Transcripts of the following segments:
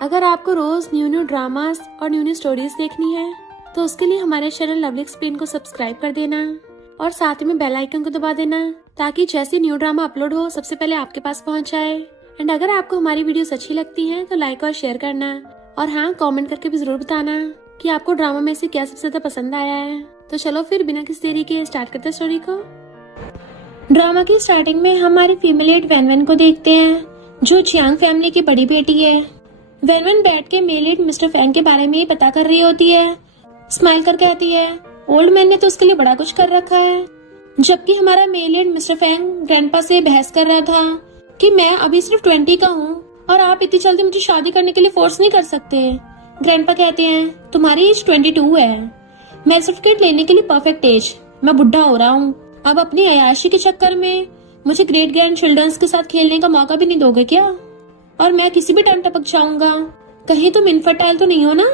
अगर आपको रोज new dramas और न्यू स्टोरीज देखनी है तो उसके लिए हमारे चैनल लवली एक्सप्लेन को सब्सक्राइब कर देना और साथ में बेल आइकन को दबा देना ताकि जैसे न्यू ड्रामा अपलोड हो सबसे पहले आपके पास पहुंच जाए। एंड अगर आपको हमारी वीडियोस अच्छी लगती हैं तो लाइक और शेयर करना और हाँ, कमेंट करके भी जरूर बताना कि आपको ड्रामा में से क्या सबसे ज्यादा पसंद आया है। तो चलो फिर बिना किसी देरी के स्टार्ट करते स्टोरी को। ड्रामा की स्टार्टिंग में हमारी फीमेल लीड वैन को देखते हैं जो चियांग फैमिली की बड़ी बेटी है। वैन बैठ के मेल लीड मिस्टर फैंग के बारे में ही पता कर रही होती है। स्माइल कर कहती है ओल्ड मैन ने तो उसके लिए बड़ा कुछ कर रखा है। जबकि हमारा male lead mister Fang grandpa से बहस कर रहा था कि मैं अभी सिर्फ 20 का हूँ और आप इतनी जल्दी मुझे शादी करने के लिए फोर्स नहीं कर सकते। ग्रैंडपा कहते हैं तुम्हारी एज 22 है, मैरिज सर्टिफिकेट लेने के लिए परफेक्ट एज। मैं बुढ़ा हो रहा हूँ, अब अपनी अयाशी के चक्कर में मुझे ग्रेट ग्रैंड चिल्ड्रंस के साथ खेलने का मौका भी नहीं दोगे क्या? और मैं किसी भी टाइम टपक जाऊंगा। कहीं तुम इनफर्टाइल तो नहीं हो ना?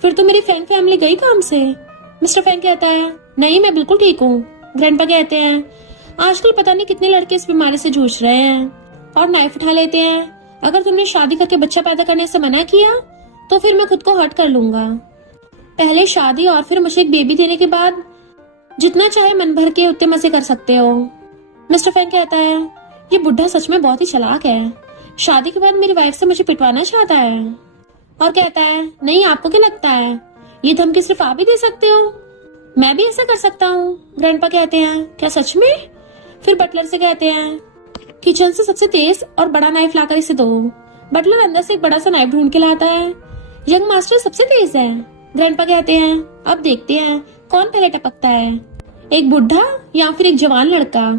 फिर तो मेरी फैंग फैमिली गई काम से। मिस्टर फैंग कहता है नहीं, मैं बिल्कुल ठीक हूँ। ग्रैंडपा कहते हैं आजकल पता नहीं कितने लड़के इस बीमारी से जूझ रहे हैं और नाइफ उठा लेते हैं। अगर तुमने शादी करके बच्चा पैदा करने से मना किया तो फिर मैं खुद को हर्ट कर लूंगा। पहले शादी और फिर मुझे एक बेबी देने के बाद जितना चाहे मन भर के उतने मजे कर सकते हो। मिस्टर फैंग कहता है ये बुढ़ा सच में बहुत ही चालाक है, शादी के बाद मेरी वाइफ से मुझे पिटवाना चाहता है। और कहता है नहीं, आपको क्या लगता है ये धमकी सिर्फ आप ही दे सकते हो? मैं भी ऐसा कर सकता हूँ। ग्रैंडपा कहते हैं क्या सच में? फिर बटलर से कहते हैं किचन से सबसे तेज और बड़ा नाइफ लाकर इसे दो। बटलर अंदर से एक बड़ा सा नाइफ ढूंढ के लाता है। यंग मास्टर सबसे तेज है। ग्रैंडपा कहते हैं अब देखते हैं कौन पहले टपकता है, एक बुढ़ा या फिर एक जवान लड़का।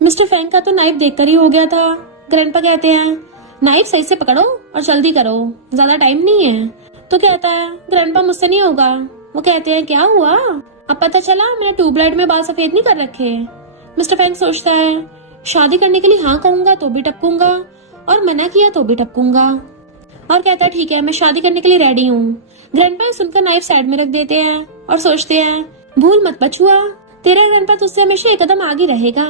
मिस्टर फैंग का तो नाइफ देखकर ही हो गया था। ग्रैंडपा कहते हैं नाइफ सही से पकड़ो और जल्दी करो, ज्यादा टाइम नहीं है। तो कहता है ग्रैंडपा मुझसे नहीं होगा। वो कहते हैं क्या हुआ? अब पता चला मैंने ट्यूबलाइट में बाल सफेद नहीं कर रखे। मिस्टर फैंग सोचता है शादी करने के लिए हाँ कहूंगा तो भी टपकूंगा और मना किया तो भी टपकूंगा। और कहता है ठीक है, मैं शादी करने के लिए रेडी हूँ। ग्रैंडपा सुनकर नाइफ साइड में रख देते हैं और सोचते हैं भूल मत बचुआ, तेरा ग्रैंडपा तुझसे हमेशा एक कदम आगे रहेगा।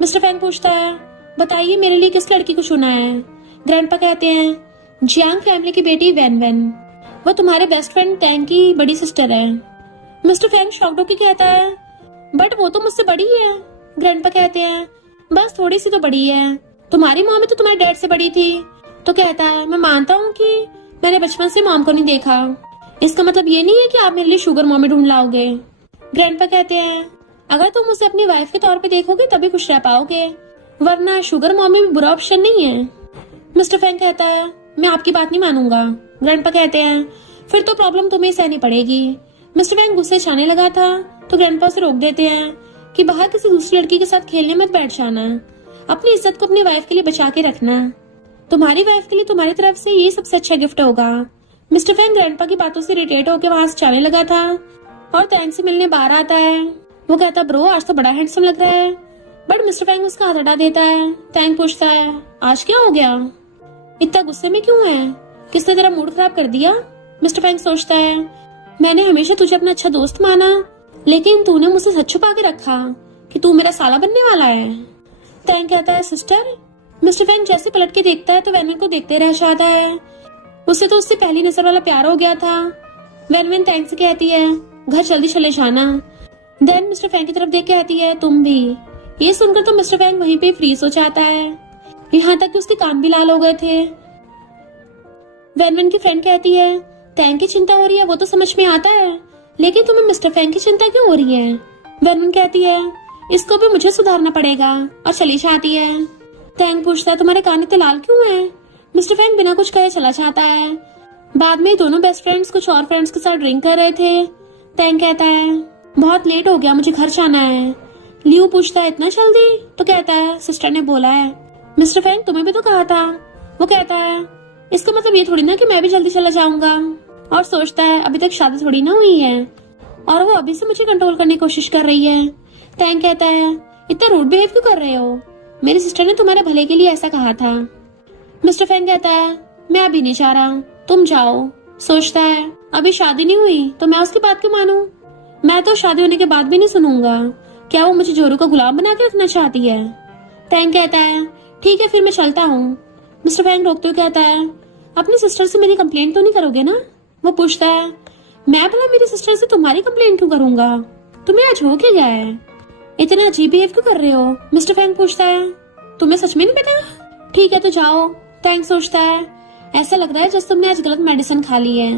मिस्टर फैंग पूछता है बताइए मेरे लिए किस लड़की को चुना है? ग्रैंडपा कहते हैं जियांग फैमिली की बेटी वैन, वो तुम्हारे बेस्ट फ्रेंड टैंग की बड़ी सिस्टर है। मिस्टर फैंग शॉक्ड होकर कहता है बट वो तो मुझसे बड़ी है। ग्रैंडपा कहते हैं बस थोड़ी सी तो बड़ी है, तुम्हारी मॉम तो तुम्हारे डैड से बड़ी थी। तो कहता है मैं मानता हूँ कि मैंने बचपन से मॉम को नहीं देखा, इसका मतलब ये नहीं है कि आप मेरे लिए शुगर मॉमी ढूंढ लाओगे। ग्रैंडपा कहते हैं अगर तुम उसे अपनी वाइफ के तौर पे देखोगे तभी खुश रह पाओगे, वरना शुगर मॉमी भी बुरा ऑप्शन नहीं है। मिस्टर फैंग कहता है मैं आपकी बात नहीं मानूंगा। ग्रैंडपा कहते हैं फिर तो प्रॉब्लम तुम्हें सहनी पड़ेगी। मिस्टर फैंग गुस्से छाने लगा था तो ग्रैंडपा उसे रोक देते हैं कि बाहर किसी दूसरी लड़की के साथ खेलने मत बैठ जाना, अपनी इज्जत को अपनी वाइफ के लिए बचा के रखना। तुम्हारी वाइफ के लिए तुम्हारी तरफ से ये सबसे अच्छा गिफ्ट होगा। मिस्टर फैंग ग्रैंडपा की बातों से इरिटेट होकर वहां से जाने लगा था और टैंग से मिलने बाहर आता है। वो कहता ब्रो आज तो बड़ा हैंडसम लग रहा है, बट मिस्टर फैंग उसका हाथ हटा देता है। टैंग पूछता है आज क्या हो गया, इतना गुस्से में क्यों है, किसने तेरा मूड खराब कर दिया? मिस्टर फैंग सोचता है मैंने हमेशा तुझे अपना अच्छा दोस्त माना, लेकिन तूने मुझसे सच छुपा के रखा कि तू मेरा साला बनने वाला है। टैंग कहता है सिस्टर। मिस्टर फैंग जैसे पलट के देखता है तो वैन को देखते रह जाता है। उससे तो उससे पहली नजर वाला प्यार हो गया था। वैन टैंग से कहती है घर जल्दी चले जाना। देन मिस्टर फैंग की तरफ देख कहती है तुम भी। ये सुनकर तो मिस्टर फैंग वहीं पे फ्रीज हो जाता है, यहाँ तक कि उसके कान भी लाल हो गए थे। वैन की फ्रेंड कहती है टैंग की चिंता हो रही है वो तो समझ में आता है, लेकिन तुम्हें मिस्टर फैंग की चिंता क्यों हो रही है? वैन कहती है इसको भी मुझे सुधारना पड़ेगा और चली जाती है। टैंग पूछता है तुम्हारे कान इतने लाल क्यों हैं? मिस्टर फैंग बिना कुछ कहे चला जाता है। बाद में दोनों बेस्ट फ्रेंड्स कुछ और फ्रेंड्स के साथ ड्रिंक कर रहे थे। टैंग कहता है बहुत लेट हो गया, मुझे घर जाना है। लियो पूछता है इतना जल्दी? तो कहता है सिस्टर ने बोला है। मिस्टर फैंग तुम्हें भी तो कहा था। वो कहता है इसका मतलब ये थोड़ी ना कि मैं भी जल्दी चला जाऊंगा। और सोचता है अभी तक शादी थोड़ी ना हुई है और वो अभी से मुझे कंट्रोल करने की कोशिश कर रही है। टैंग कहता है इतना रूड बिहेव क्यों कर रहे हो, मेरी सिस्टर ने तुम्हारे भले के लिए ऐसा कहा था। मिस्टर फैंग कहता है मैं अभी नहीं जा रहा, तुम जाओ। सोचता है अभी शादी नहीं हुई तो मैं उसकी बात क्यों मानूं, मैं तो शादी होने के बाद भी नहीं सुनूंगा। क्या वो मुझे जोरू का गुलाम बना के रखना चाहती है? टैंग कहता है ठीक है फिर मैं चलता हूँ। मिस्टर फैंग रोकते हुए कहता है अपनी सिस्टर से मेरी कंप्लेंट तो नहीं करोगे ना? वो पूछता है, मैं भला मेरी सिस्टर से तुम्हारी कंप्लेंट क्यों करूंगा? तुम्हें आज हो क्या गया है? इतना अजीब बिहेव क्यों कर रहे हो? मिस्टर फैंग पूछता है। तुम्हें सच में नहीं पता? ठीक है तो जाओ। टैंग सोचता है, ऐसा लग रहा है जैसे तुमने आज गलत मेडिसिन खा ली है।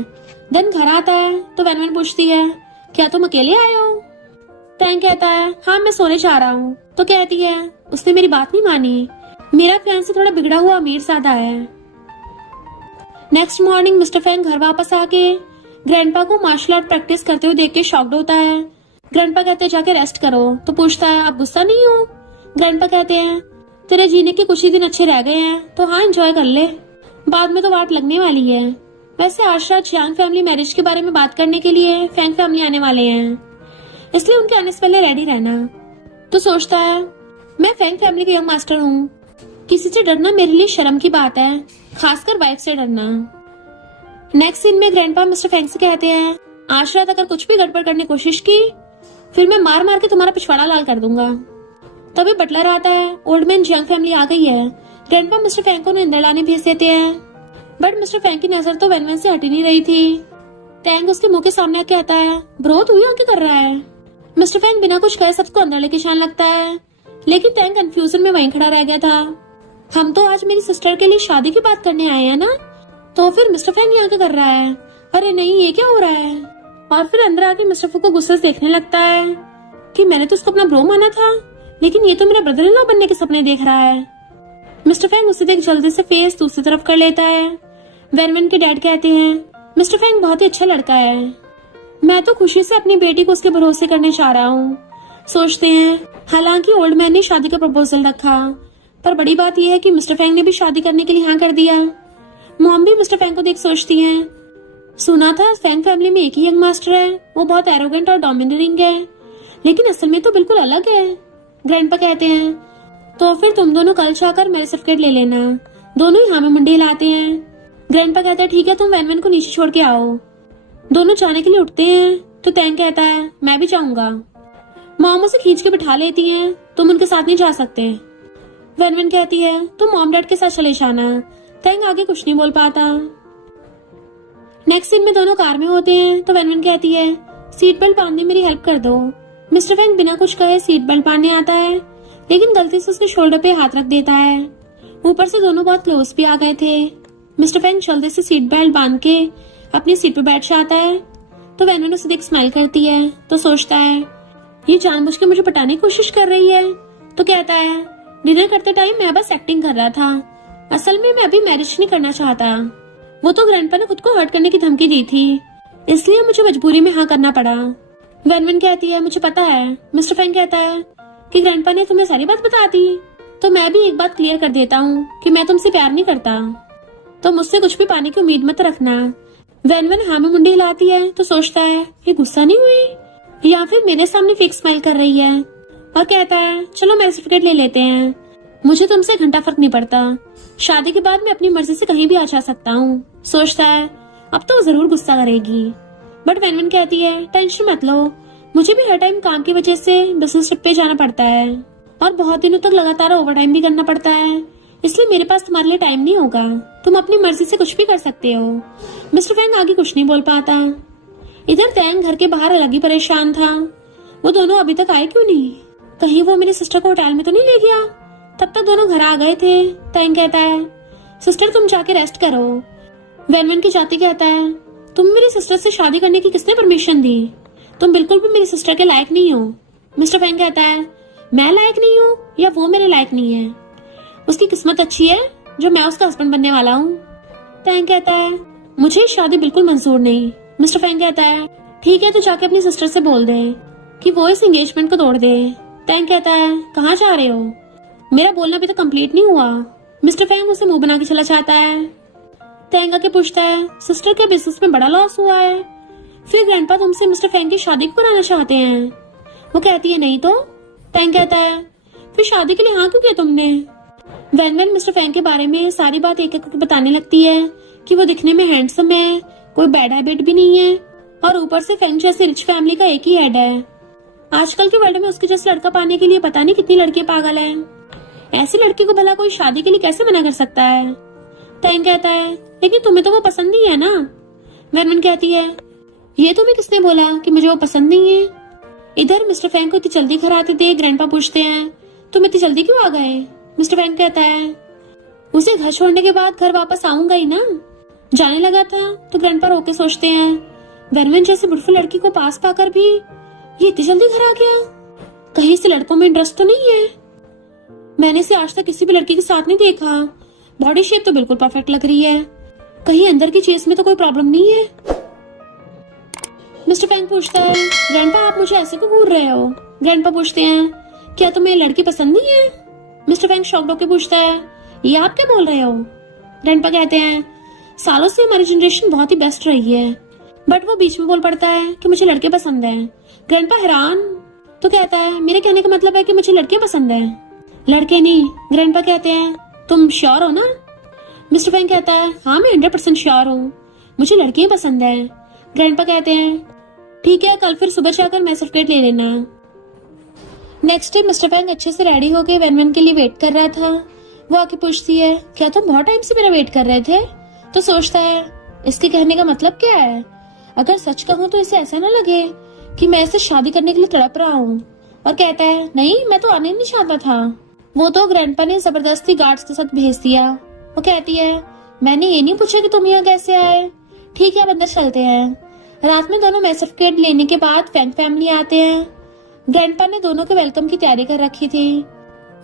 देन घर आता है तो वैन पूछती है, क्या तुम अकेले आए हो? टैंग कहता है, हाँ मैं सोने जा रहा हूँ। तो कहती है, उसने मेरी बात नहीं मानी। मेरा फियांसे थोड़ा बिगड़ा हुआ अमीर सादा है। नेक्स्ट मॉर्निंग मिस्टर फैंग घर वापस आके ग्रैंडपा को मार्शल आर्ट प्रैक्टिस करते हुए देख के शॉक्ड होता है। ग्रैंडपा कहते हैं, जाके रेस्ट करो। तो पूछता है, आप गुस्सा नहीं हो? ग्रैंडपा कहते हैं, तेरे जीने के कुछ ही दिन अच्छे रह गए हैं तो हाँ एंजॉय कर ले, बाद में तो वाट लगने वाली है। वैसे आज रात चियांग फैमिली मैरिज के बारे में बात करने के लिए फैंग फैमिली आने वाले हैं, इसलिए उनके आने से पहले रेडी रहना। तो सोचता है, मैं फैंग फैमिली का यंग मास्टर हूँ, किसी से डरना मेरे लिए शर्म की बात है, खासकर वाइफ से डरना। नेक्स्ट सीन में ग्रैंडपा मिस्टर फैंग से कहते हैं, आज रात अगर कुछ भी गड़बड़ करने की कोशिश की फिर मैं मार मार के तुम्हारा पिछवाड़ा लाल कर दूंगा। तभी बटलर आता है, ओल्ड मैन जियांग फैमिली आ गई है। ग्रैंडपा मिस्टर फैंग को अंदर लाने भेज देते हैं, बट मिस्टर फैंग की नजर तो वैन से हटी नहीं रही थी। टैंग उसके मुंह के सामने कहता है, ब्रो तू यहाँ क्या कर रहा है? मिस्टर फैंग बिना कुछ कहे सबको अंदर लेके जाने लगता है, लेकिन टैंग कंफ्यूजन में वहीं खड़ा रह गया था। हम तो आज मेरी सिस्टर के लिए शादी की बात करने आए हैं ना, तो फिर मिस्टर फैंग यहाँ क्या कर रहा है? अरे नहीं, ये क्या हो रहा है? और फिर अंदर आके मिस्टर फू को गुस्से से देखने लगता है कि मैंने तो उसको अपना ब्रो माना था, लेकिन ये तो मेरा ब्रदर इन लॉ बनने के सपने देख रहा है। मिस्टर फैंग उसे देख जल्दी से फेस दूसरी तरफ कर लेता है। वैन के डैड कहते हैं, मिस्टर फैंग बहुत ही अच्छा लड़का है, मैं तो खुशी से अपनी बेटी को उसके भरोसे करने चाह रहा हूँ। सोचते हैं, हालांकि ओल्ड मैन ने शादी का प्रपोजल रखा, पर बड़ी बात यह है कि मिस्टर फैंग ने भी शादी करने के लिए हाँ कर दिया। मॉम भी मिस्टर फैंग को देख सोचती हैं, सुना था फैंग फैमिली में एक ही यंग मास्टर है, वो बहुत एरोगेंट और डोमिनेटिंग है, लेकिन असल में तो बिल्कुल अलग है। ग्रैंडपा कहते हैं, तो फिर तुम दोनों कल जाकर मेरे सर्टिफिकेट ले लेना। दोनों ही हाँ में मुंडी हिलाते हैं। ग्रैंडपा कहता है, ठीक है तुम वैन को नीचे छोड़ के आओ। दोनों जाने के लिए उठते हैं तो टैंग कहता है, मैं भी जाऊंगा। मॉम उसे खींच के बिठा लेती हैं, तुम उनके साथ नहीं जा सकते। वैन कहती है, तुम मॉम डैड के साथ चले जाना। टैंग आगे कुछ नहीं बोल पाता। नेक्स्ट सीन में दोनों कार में होते हैं तो वैन कहती है, सीट बेल्ट बांधने मेरी हेल्प कर दो। मिस्टर फैंग बिना कुछ कहे सीट बेल्ट बांधने आता है, लेकिन गलती से उसके शोल्डर पे हाथ रख देता है। ऊपर से दोनों बहुत क्लोज भी आ गए थे। मिस्टर फैंग जल्दी से सीट बेल्ट बांध के अपनी सीट पे बैठ जाता है तो वैन उसे देख स्माइल करती है। तो सोचता है, ये जानबूझ के मुझे पटाने की कोशिश कर रही है। तो कहता है, डिनर करते टाइम मैं बस एक्टिंग कर रहा था, असल में मैं अभी मैरिज नहीं करना चाहता। वो तो ग्रैंडपा ने खुद को हर्ट करने की धमकी दी थी, इसलिए मुझे मजबूरी में हाँ करना पड़ा। वैन कहती है, मुझे पता है। मिस्टर फैंग कहता है कि ग्रैंडपा ने तुम्हें सारी बात बता दी, तो मैं भी एक बात क्लियर कर देता हूँ कि मैं तुमसे प्यार नहीं करता, तो मुझसे कुछ भी पाने की उम्मीद मत रखना। वैन हाँ में मुंडी हिलाती है तो सोचता है, ये गुस्सा नहीं हुई या फिर मेरे सामने फेक स्माइल कर रही है, और कहता है, चलो मैं सर्टिफिकेट ले लेते हैं, मुझे तुमसे घंटा फर्क नहीं पड़ता, शादी के बाद मैं अपनी मर्जी से कहीं भी आ जा सकता हूँ। सोचता है, अब तो जरूर गुस्सा करेगी, बट वैन कहती है, टेंशन मत लो, मुझे भी हर टाइम काम की वजह से बिजनेस ट्रिप पे जाना पड़ता है और बहुत दिनों तक लगातार ओवर टाइम भी करना पड़ता है, इसलिए मेरे पास तुम्हारे लिए टाइम नहीं होगा, तुम अपनी मर्जी से कुछ भी कर सकते हो। मिस्टर फैंग आगे कुछ नहीं बोल पाता। इधर टैंग घर के बाहर अलग ही परेशान था, वो दोनों अभी तक आए क्यों नहीं? कहीं वो मेरी सिस्टर को होटल में तो नहीं ले गया? तब तक दोनों घर आ गए थे। टैंग कहता है, सिस्टर तुम जाके रेस्ट करो। वैन की जाती कहता है, तुम मेरी सिस्टर से शादी करने की किसने परमिशन दी? तुम बिल्कुल भी मेरी सिस्टर के लायक नहीं हो। मिस्टर फैंग कहता है, मैं लायक नहीं हूँ या वो मेरे लायक नहीं है? उसकी किस्मत अच्छी है जो मैं उसका हस्बैंड बनने वाला हूँ। टैंग कहता है, मुझे शादी बिल्कुल मंजूर नहीं। मिस्टर फैंग कहता है, ठीक है तो जाके अपनी सिस्टर से बोल दे कि वो इस एंगेजमेंट को तोड़ दे। टैंग कहता है, कहाँ जा रहे हो? मेरा बोलना अभी तक कंप्लीट नहीं हुआ। मिस्टर फैंग उसे मुंह बना के चला जाता है। टैंग आके पूछता है, सिस्टर के बिजनेस में बड़ा लॉस हुआ है, फिर ग्रैंडपा तुमसे मिस्टर फैंग की शादी को कराना चाहते हैं? वो कहती है, नहीं तो। टैंग कहता है, फिर शादी के लिए हाँ क्यों किया तुमने? वैन मिस्टर फैंग के बारे में सारी बात एक एक बताने लगती है कि वो दिखने में हैंडसम है, कोई बैड हैबिट भी नहीं है, और ऊपर से फैंग जैसे रिच फैमिली का एक ही हेड है। आजकल के वर्ल्ड में उसके जैसे लड़का पाने के लिए पता नहीं कितनी लड़कियां पागल हैं। ऐसी लड़की को भला कोई शादी के लिए कैसे मना कर सकता है? फैंग कहता है लेकिन तुम्हें तो वो पसंद नहीं है ना। वेनवन कहती है ये तुम्हें किसने बोला कि मुझे वो पसंद नहीं है। इधर मिस्टर फैंग को इतनी जल्दी घर आते थे ग्रैंडपा पूछते हैं तुम इतनी जल्दी क्यों आ गए। मिस्टर फैंग कहता है उसे घर छोड़ने के बाद घर वापस आऊंगा ही ना। जाने लगा था तो ग्रैंडपा रोके सोचते हैं वेनवन जैसे ब्यूटीफुल लड़की को पास पाकर भी ये इतनी जल्दी घर आ गया, कहीं से लड़कों में इंटरेस्ट तो नहीं है। मैंने इसे आज तक किसी भी लड़की के साथ नहीं देखा, बॉडी शेप तो बिल्कुल परफेक्ट लग रही है, कहीं अंदर की चीज में तो कोई प्रॉब्लम नहीं है। मिस्टर फैंग पूछता है ग्रैंडपा आप मुझे ऐसे क्यों घूर रहे हो। ग्रैंडपा पूछते हैं क्या तुम्हें लड़की पसंद नहीं है। मिस्टर फैंग शॉक्ड होकर पूछता है ये आप क्या बोल रहे हो। ग्रैंडपा कहते हैं सालों से हमारी जनरेशन बहुत ही बेस्ट रही है। बट वो बीच में बोल पड़ता है कि मुझे लड़के पसंद है। ग्रैंडपा हैरान तो कहता है मेरे कहने का मतलब है कि मुझे लड़के पसंद है, लड़के नहीं। ग्रैंडपा कहते हैं तुम श्योर हो ना। मिस्टर फैंग कहता है हाँ मैं 100% श्योर हूँ, मुझे लड़कियां पसंद है। ग्रैंडपा कहते हैं ठीक है कल फिर सुबह जाकर मैं सर्टिफिकेट ले लेना। नेक्स्ट डे मिस्टर फैंग अच्छे से रेडी होकर वेनवन के लिए वेट कर रहा था। वो आके पूछती है क्या तुम बहुत टाइम से मेरा वेट कर रहे थे। तो सोचता है इसके कहने का मतलब क्या है, अगर सच कहूँ तो इसे ऐसा ना लगे कि मैं इसे शादी करने के लिए तड़प रहा हूँ। और कहता है नहीं मैं तो आने नहीं चाहता था, वो तो ग्रैंडपा ने जबरदस्ती गार्ड्स के साथ भेज दिया। वो कहती है मैंने ये नहीं पूछा कि तुम यहाँ कैसे आए, ठीक है अब अंदर चलते हैं। रात में दोनों मैथ सर्टिफिकेट लेने के बाद फैंग फैमिली आते हैं। ग्रैंडपा ने दोनों के वेलकम की तैयारी कर रखी थी।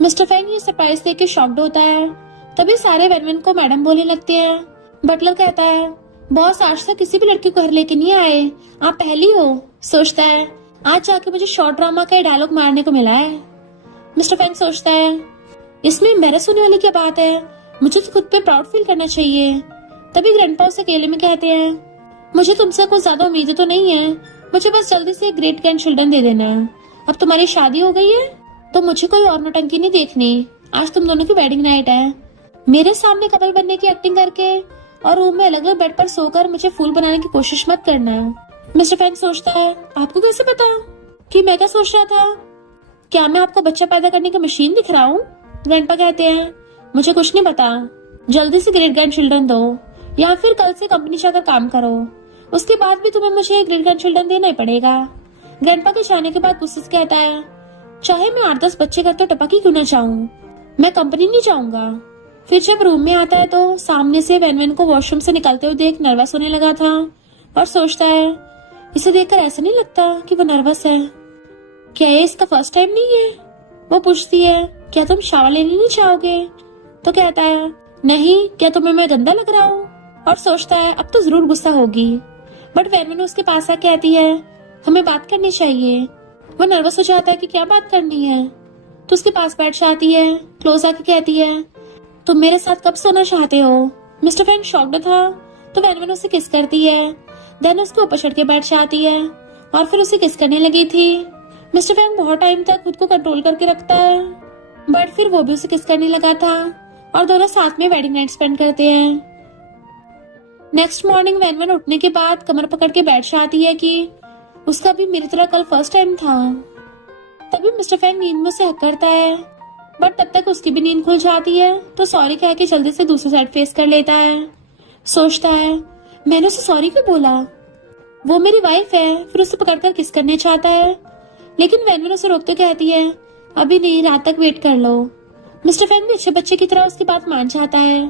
मिस्टर फैंग ये सरप्राइज देख के शॉक्ड होता है। तभी सारे वेनवन को मैडम बोलने लगते हैं। बटलर कहता है बॉस आज तक किसी भी लड़की को घर लेके नहीं आए, आप पहली हो। सोचता है आज जाके मुझे शॉर्ट ड्रामा का डायलॉग मारने को मिला है। मिस्टर फैंग सोचता है इसमें एम्बैरस होने वाली क्या बात है, मुझे तो खुद पे प्राउड फील करना चाहिए। तभी ग्रैंडपा उसे अकेले में कहते हैं मुझे तुमसे कुछ ज्यादा उम्मीदें तो नहीं है, मुझे बस जल्दी से ग्रेट ग्रैंड चिल्ड्रन दे देना है। अब तुम्हारी शादी हो गई है तो मुझे कोई और नौटंकी नहीं देखनी, आज तुम दोनों की वेडिंग नाइट है। मेरे सामने कपल बनने की एक्टिंग करके और रूम में अलग अलग बेड पर सोकर मुझे फूल बनाने की कोशिश मत करना। मिस्टर फैंग सोचता है आपको कैसे पता कि मैं क्या सोच रहा था, क्या मैं आपको बच्चा पैदा करने की मशीन दिख रहा हूँ। ग्रैंडपा कहते हैं मुझे कुछ नहीं पता, जल्दी से ग्रेट ग्रैंड चिल्ड्रन दो या फिर कल से कंपनी जाकर काम करो, उसके बाद भी तुम्हें मुझे ग्रेट ग्रैंड चिल्ड्रन देना ही पड़ेगा। ग्रैंडपा के जाने के बाद गुस्से से कहता है चाहे मैं 8-10 बच्चे घर तो टपक ही क्यों ना चाहूँ, मैं कंपनी नहीं जाऊंगा। फिर जब रूम में आता है तो सामने से वेनवन को वॉशरूम से निकलते हुए देख नर्वस होने लगा था और सोचता है इसे देखकर ऐसा नहीं लगता कि वो नर्वस है, क्या ये इसका फर्स्ट टाइम नहीं है। वो पूछती है क्या तुम शावर लेने नहीं चाहोगे। तो कहता है नहीं, क्या तुम्हें मैं गंदा लग रहा हूँ। और सोचता है अब तो जरूर गुस्सा होगी। बट वेनवन उसके पास आके कहती है हमें बात करनी चाहिए। वो नर्वस हो जाता है कि क्या बात करनी है, तो उसके पास बैठ जाती है, क्लोज आके कहती है तुम मेरे साथ कब सोना चाहते हो। मिस्टर फैंग शॉक्ड था तो वेनवन उसे किस करती है, देन उसके ऊपर चढ़ के बैठ जाती है और फिर उसे किस करने लगी थी। मिस्टर फैंग बहुत टाइम तक खुद को कंट्रोल करके रखता है बट फिर वो भी उसे किस करने लगा था और दोनों साथ में वेडिंग नाइट स्पेंड करते हैं। नेक्स्ट मॉर्निंग वेनवन उठने के बाद कमर पकड़ के बैठ जाती है कि उसका भी मेरी तरह कल फर्स्ट टाइम था। तभी मिस्टर फैंग नींद में उसे हक करता है बट तब तक उसकी भी नींद खुल जाती है तो सॉरी कह के जल्दी से दूसरी साइड फेस कर लेता है। सोचता है मैंने उसे सॉरी क्यों बोला, वो मेरी वाइफ है। फिर उसे पकड़कर किस करने चाहता है लेकिन वेनवन उसे रोकते कहती है अभी नहीं, रात तक वेट कर लो। मिस्टर फैंग भी अच्छे बच्चे की तरह उसकी बात मान जाता है।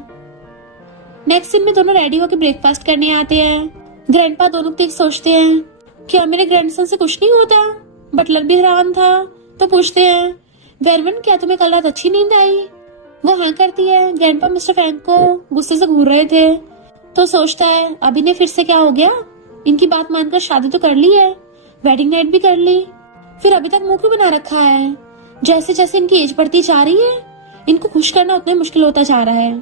नेक्स्ट दिन में दोनों रेडी होकर ब्रेकफास्ट करने आते हैं। ग्रैंडपा दोनों देख सोचते हैं क्या मेरे ग्रैंडसन से कुछ नहीं होता। बटलर भी हैरान था तो पूछते हैं वेनवन क्या तुम्हें कल रात अच्छी नींद आई। वो हाँ करती है। ग्रैंडपा मिस्टर फैंग को गुस्से से घूर रहे थे तो सोचता है अभी ने फिर से क्या हो गया, इनकी बात मानकर शादी तो कर ली है, वेडिंग नाइट भी कर ली, फिर अभी तक मुंह क्यों बना रखा है। जैसे जैसे इनकी एज बढ़ती जा रही है इनको खुश करना उतना मुश्किल होता जा रहा है।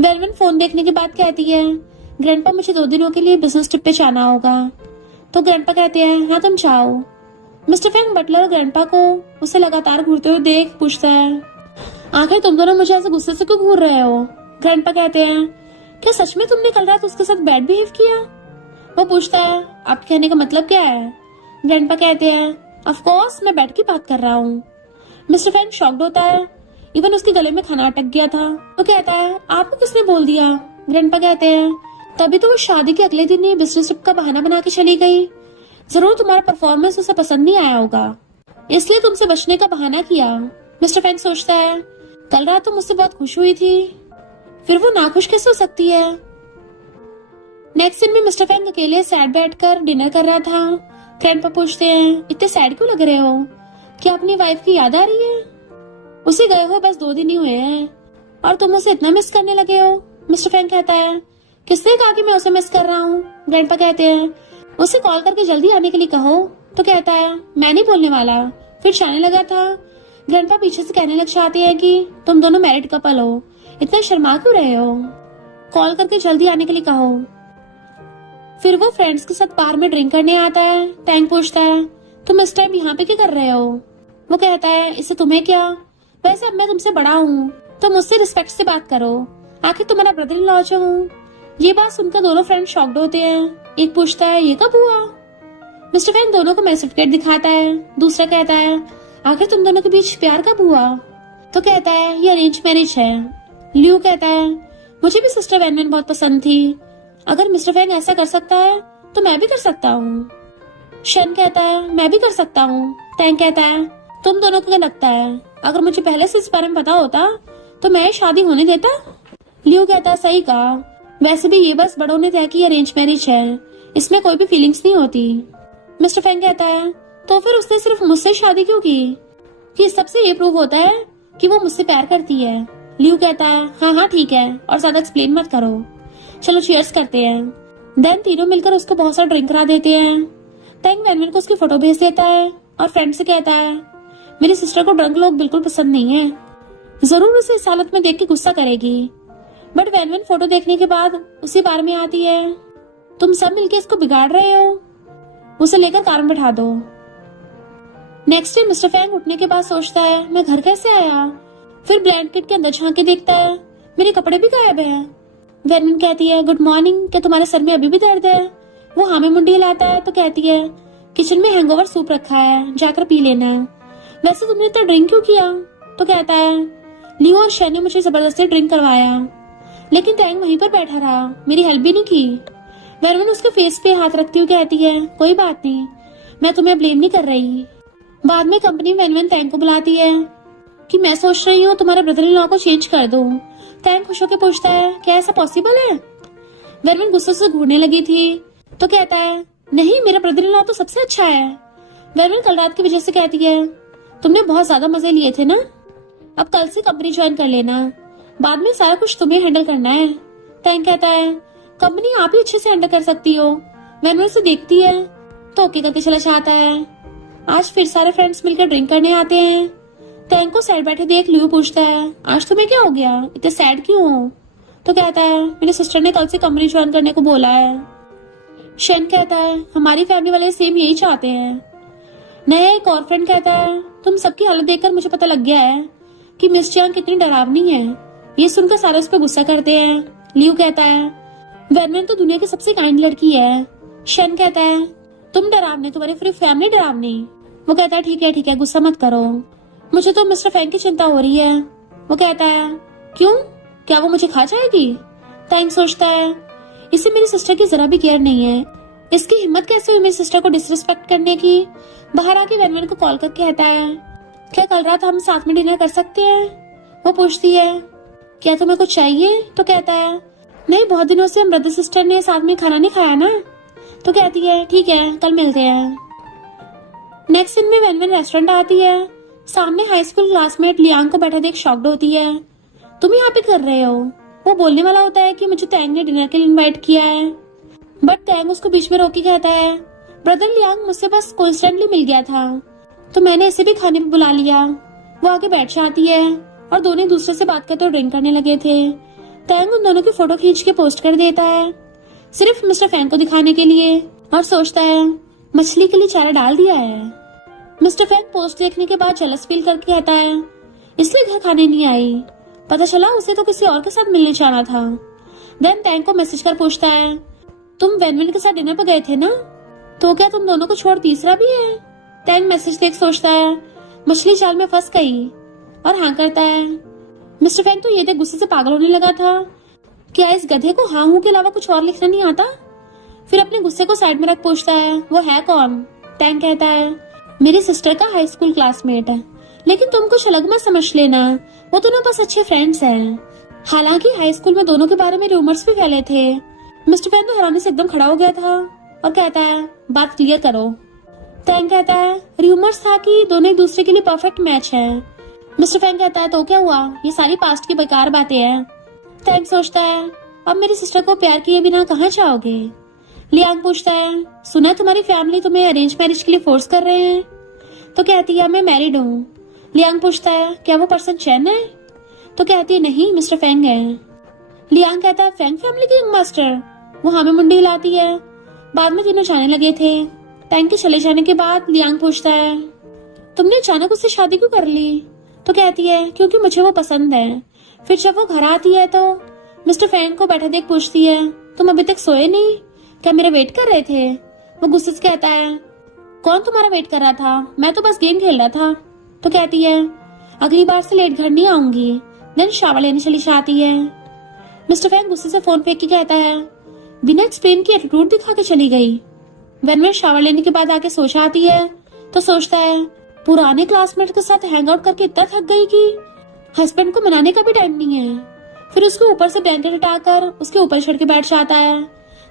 वेनवन फोन देखने के बाद कहती है ग्रैंडपा मुझे 2 दिनों के लिए बिजनेस ट्रिप पे जाना होगा। तो ग्रैंडपा कहते हैं हाँ तुम जाओ। मिस्टर फैंग बटलर ग्रैंडपा को उसे लगातार घूरते हुए देख पूछता है आखिर तुम दोनों मुझे ऐसे गुस्से से क्यों घूर रहे हो। ग्रैंडपा कहते हैं क्या सच में तुमने कल रात उसके साथ बैड बिहेव किया। वो पूछता है आप कहने का मतलब क्या है। ग्रैंडपा कहते हैं ऑफ कोर्स मैं बेड की बात कर रहा हूँ। मिस्टर फैंग शॉक्ड होता है, इवन उसके गले में खाना अटक गया था। तो कहता है आपको किसने बोल दिया ग्रैंडपा कहते हैं, तभी तो वो शादी के अगले दिन ही बिजनेस ट्रिप का बहाना बना के चली गई। जरूर तुम्हारा परफॉर्मेंस उसे पसंद नहीं आया होगा, इसलिए तुमसे बचने का बहाना किया। मिस्टर फैंग सोचता है, कल रात तो मुझसे बहुत खुश हुई थी, फिर वो नाखुश कैसे हो सकती है। नेक्स्ट सीन में मिस्टर फैंग अकेले सैड बैठकर डिनर कर रहा था। ग्रैंडपा पूछते हैं, इतने सैड क्यों लग रहे हो? क्या अपनी वाइफ की याद आ रही है? उसे गए हुए बस 2 दिन ही हुए हैं और तुम उसे इतना मिस करने लगे हो। मिस्टर फैंग कहता है, किसने कहा कि मैं उसे मिस कर रहा हूँ? ग्रैंडपा कहते हैं, उसे कॉल करके जल्दी आने के लिए कहो। तो कहता है, मैं नहीं बोलने वाला। फिर जाने लगा था। ग्रैंडपा पीछे से कहने लग जाती है कि तुम दोनों मैरिड कपल हो, इतना शर्मा क्यों रहे हो? कॉल करके जल्दी आने के लिए कहो। फिर वो फ्रेंड्स के साथ बार में ड्रिंक करने आता है। टैंक पूछता है, तुम इस टाइम यहाँ पे क्या कर रहे हो? वो कहता है, इससे तुम्हें क्या, वैसे अब मैं तुमसे बड़ा हूँ तो मुझसे रिस्पेक्ट से बात करो, आखिर तुम्हारा ब्रदर इन लॉ जो हूँ। ये बात सुनकर दोनों फ्रेंड शॉक्ड होते हैं। एक पूछता है, ये कब हुआ? मिस्टर फैंग दोनों को मैरिज सर्टिफिकेट दिखाता है। दूसरा कहता है, आखिर तुम दोनों के बीच प्यार कब हुआ? तो कहता है, ये अरेंज मैरिज है। लियो कहता है, मुझे भी सिस्टर वैनवैन बहुत पसंद थी, अगर मिस्टर फैंग ऐसा कर सकता है तो मैं भी कर सकता हूँ। शन कहता है, मैं भी कर सकता हूँ। टैंक कहता है, तुम दोनों को क्या लगता है, अगर मुझे पहले से इस बारे में पता होता तो मैं शादी होने देता? लियो कहता है, सही कहा, वैसे भी ये बस बड़ों ने तय की अरेंज मैरिज है, इसमें कोई भी फीलिंग्स नहीं होती। मिस्टर फैंग कहता है, तो फिर उसने सिर्फ मुझसे शादी क्यों की? कि सबसे ये प्रूव होता है कि वो मुझसे प्यार करती है। लियो कहता है, हाँ ठीक है, और ज्यादा एक्सप्लेन मत करो, चलो चीयर्स करते हैं। देन तीनों मिलकर उसको बहुत सारा ड्रिंक करा देते हैं। टैंग वैनवैन को उसकी फोटो भेज देता है और फ्रेंड से कहता है, मेरी सिस्टर को ड्रंक लोग बिल्कुल पसंद नहीं है, जरूर उसे इस हालत में देख के गुस्सा करेगी। बट वैनवैन फोटो देखने के बाद उसी बार में आती है, तुम सब मिलके इसको बिगाड़ रहे हो, उसे लेकर कार में बैठा दो। नेक्स्ट डे मिस्टर फैंग उठने के बाद सोचता है, मैं घर कैसे आया? फिर ब्लैंकेट के अंदर झांक के देखता है, मेरे कपड़े भी गायब है। वैनवैन कहती है, गुड मॉर्निंग, क्या तुम्हारे सर में अभी भी दर्द है? वो हाँ में मुंडी हिलाता है तो कहती है, किचन में हैंगओवर सूप रखा है, जाकर पी लेना। वैसे तुमने इतना ड्रिंक क्यों किया? तो कहता है, लियो और शै ने मुझे जबरदस्ती ड्रिंक करवाया, लेकिन टैंग वहीं पर बैठा रहा, मेरी हेल्प भी नहीं की। वैनवैन उसके फेस पे हाथ रखती हुई कहती है, कोई बात नहीं, मैं तुम्हें ब्लेम नहीं कर रही। बाद में कंपनी वैनवैन टैंग को बुलाती है कि मैं सोच रही हूँ तुम्हारे ब्रदर इन लॉ को चेंज कर दूं। टैंग खुश होकर पूछता है, क्या ऐसा पॉसिबल है? वैनवैन गुस्से से घूरने लगी थी तो कहता है, नहीं, मेरा ब्रदर इन लॉ तो सबसे अच्छा है। वैनवैन कल रात की वजह से कहती है, तुमने बहुत ज्यादा मजे लिए थे ना, अब कल से कंपनी ज्वाइन कर लेना, बाद में सारा कुछ तुम्हें हैंडल करना है। टैंग कहता है, कंपनी आप ही अच्छे से हैंडल कर सकती हो। वैनवैन उसे देखती है तो ओके करके चला जाता है। आज फिर सारे फ्रेंड्स मिलकर ड्रिंक करने आते हैं। टैंग को सैड बैठे देख लियो पूछता है, आज तुम्हें क्या हो गया, इतने सैड क्यों हो? तो कहता है, मेरी सिस्टर ने कल से कंपनी ज्वाइन करने को बोला है। शेन कहता है, हमारी फैमिली वाले सेम यही चाहते हैं। नया एक और फ्रेंड कहता है, तुम सबकी हालत देखकर मुझे पता लग गया है कि मिस चियांग कितनी डरावनी है। ये सुनकर सारे उस पर गुस्सा करते हैं। लियो कहता है, वैनवैन तो दुनिया की सबसे काइंड लड़की है। शेन कहता है, तुम डरावने, तुम्हारी पूरी फैमिली डरावनी। वो कहता है, ठीक है, गुस्सा मत करो, मुझे तो मिस्टर फैंग की चिंता हो रही है। वो कहता है, क्यों, क्या वो मुझे खा जाएगी? टैंग सोचता है, इसे मेरी सिस्टर की जरा भी केयर नहीं है, इसकी हिम्मत कैसे हुई मेरी सिस्टर को डिसरिस्पेक्ट करने की। बाहर आके वैनवैन को कॉल करके कहता है, क्या कल रात हम साथ में डिनर कर सकते हैं? वो पूछती है, क्या तुम्हें कुछ चाहिए? तो कहता है, नहीं, बहुत दिनों से हम ब्रदर सिस्टर ने साथ में खाना नहीं खाया ना। तो कहती है, ठीक है, कल मिलते हैं। नेक्स्ट दिन में वैनवैन रेस्टोरेंट आती है। सामने हाई स्कूल क्लासमेट लियांग को बैठा देख शॉक्ड होती है। तुम यहाँ पे कर रहे हो? वो बोलने वाला होता है कि मुझे टैंग ने डिनर के लिए इनवाइट किया है, बट टैंग उसको बीच में रोक के कहता है, ब्रदर लियांग मुझसे बस कोइंसिडेंटली मिल गया था तो मैंने इसे भी खाने पे बुला लिया। वो आके बैठ जाती है और दोनों दूसरे से बात करते ड्रिंक करने लगे थे। टैंग उन दोनों की फोटो खींच के पोस्ट कर देता है, सिर्फ मिस्टर फैंग को दिखाने के लिए, और सोचता है मछली के लिए चारा डाल दिया है। मिस्टर फैंग पोस्ट देखने के बाद जेलस फील करके कहता है, इसलिए घर खाने नहीं आई, पता चला उसे तो किसी और के साथ मिलने जाना था। देन टैंग को मैसेज कर पूछता है, तुम वैनवैन के साथ डिनर पर गए थे ना, तो क्या तुम दोनों को छोड़ तीसरा भी है? टैंग मैसेज देख सोचता है, मछली जाल में फंस गई, और हाँ करता है। मिस्टर फैंग तो ये देख गुस्से से पागल होने लगा था। क्या इस गधे को हाँ हूँ के अलावा कुछ और लिखना नहीं आता? फिर अपने गुस्से को साइड में रख पूछता है, वो है कौन? टैंक कहता है, मेरी सिस्टर का हाई स्कूल क्लासमेट है, लेकिन तुम कुछ अलग मत समझ लेना, वो दोनों बस अच्छे फ्रेंड्स हैं। हालांकि हाई स्कूल में दोनों के बारे में रूमर्स भी फैले थे। मिस्टर फैन तो हैरानी से एकदम खड़ा हो गया था और कहता है, बात क्लियर करो। टैंक कहता है, रूमर्स था कि दोनों एक दूसरे के लिए परफेक्ट मैच है। मिस्टर फैन कहता है, तो क्या हुआ? ये सारी पास्ट की बेकार बातें हैं। टैंक सोचता है, अब मेरी सिस्टर को प्यार किए बिना कहाँ जाओगे? लियांग पूछता है, सुना है तुम्हारी फैमिली तुम्हें अरेंज मैरिज के लिए फोर्स कर रहे हैं? तो कहती है, मैं मैरिड हूँ। लियांग पूछता है, क्या वो पर्सन चैन है? तो कहती है, नहीं, मिस्टर फेंग है। लियांग कहता है, फेंग फैमिली की यंग मास्टर? वो हाँ में मुंडी हिलाती है। बाद में तीनों जाने लगे थे। टैंक के चले जाने के बाद लियांग पूछता है, तुमने अचानक उससे शादी क्यों कर ली? तो कहती है, क्योंकि मुझे वो पसंद है। फिर जब वो घर आती है तो मिस्टर फेंग को बैठा देख पूछती है, तुम अभी तक सोए नहीं? क्या मेरा वेट कर रहे थे? वो गुस्से से कहता है, कौन तुम्हारा वेट कर रहा था? मैं तो बस गेम खेल रहा था। तो कहती है, अगली बार से लेट घर नहीं आऊंगी। देन शावर लेने चली जाती है। मिस्टर फेंग गुस्से से फोन फेंक के कहता है, बिना एक्सप्लेन की एटीट्यूड दिखा के चली गई। वेनवेन शावर लेने के बाद आके सो जाती है तो सोचता है, पुराने क्लासमेट के साथ हैंग आउट करके इतना थक गई कि हस्बैंड को मनाने का भी टाइम नहीं है। फिर उसके ऊपर से ब्लैंकेट हटाकर उसके ऊपर चढ़ के बैठ जाता है।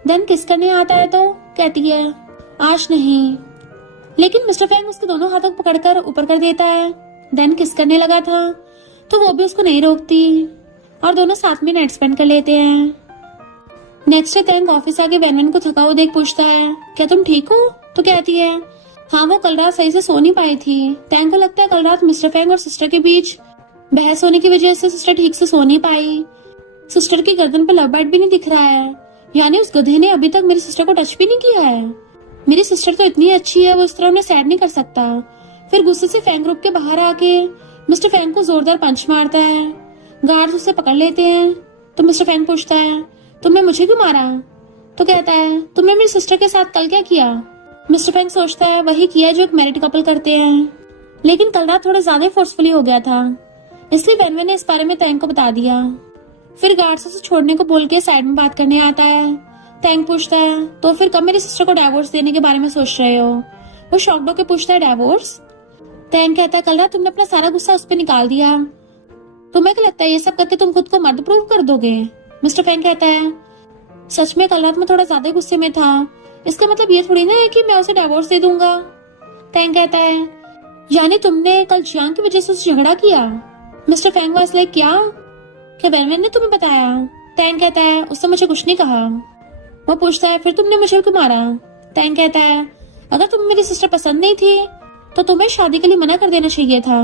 देन किस करने आता है तो कहती है, आज नहीं। लेकिन मिस्टर फेंग उसके दोनों हाथों को पकड़कर ऊपर कर देता है। देन किस करने लगा था तो वो भी उसको नहीं रोकती और दोनों साथ में नाइट स्पेंड कर लेते हैं। नेक्स्ट डे टैंक ऑफिस आके वेनवेन को थका हुआ देख पूछता है, क्या तुम ठीक हो? तो कहती है, हाँ, वो कल रात सही से सो नहीं पाई थी। टैंक को लगता है कल रात मिस्टर फेंग और सिस्टर के बीच बहस होने की वजह से सिस्टर ठीक से सो नहीं पाई। सिस्टर की गर्दन पे लव बाइट भी नहीं दिख रहा है, यानी उस गधे ने अभी तक मेरी सिस्टर को टच भी नहीं किया है। मेरी सिस्टर तो इतनी अच्छी है, वो इस तरह उन्हें सैड नहीं कर सकता। फिर गुस्से से फेंग ग्रुप के बाहर आके मिस्टर फेंग को जोरदार पंच मारता है। गार्ड्स उसे पकड़ लेते हैं तो मिस्टर फेंग पूछता है, तुमने मुझे क्यों मारा? तो कहता है, तुमने मेरी सिस्टर के साथ कल क्या किया? मिस्टर फेंग सोचता है, वही किया जो एक मैरिड कपल करते हैं, लेकिन कल रात थोड़ा ज्यादा फोर्सफुली हो गया था, इसलिए वेनवेन ने इस बारे में टैंक को बता दिया। फिर गार्ड्स उसे छोड़ने को बोल के साइड में बात करने आता है। टैंक पूछता है, तो फिर कब मेरी सिस्टर को डाइवोर्स देने के बारे में सोच रहे हो? वो शॉक्ड होकर पूछता है, डाइवोर्स? टैंक कहता है, कल रात तुमने अपना सारा गुस्सा उस पर निकाल दिया, तुम्हें क्या लगता है ये सब करके तुम खुद को मर्द प्रूव कर दोगे? मिस्टर फेंग कहता है, सच में कल रात में थोड़ा ज्यादा गुस्से में था, इसका मतलब ये थोड़ी ना है कि मैं उसे डाइवोर्स दे दूंगा। टैंक कहता है, यानी तुमने कल जियांग की वजह से उससे झगड़ा किया? मिस्टर फेंग वाज लाइक, क्या वेनवेन ने तुम्हें बताया? टैंक कहता है, उसने मुझे कुछ नहीं कहा। वो पूछता है, फिर तुमने मुझे क्यों मारा? टैंक कहता है, अगर तुम्हें मेरी सिस्टर पसंद नहीं थी तो तुम्हें शादी के लिए मना कर देना चाहिए था।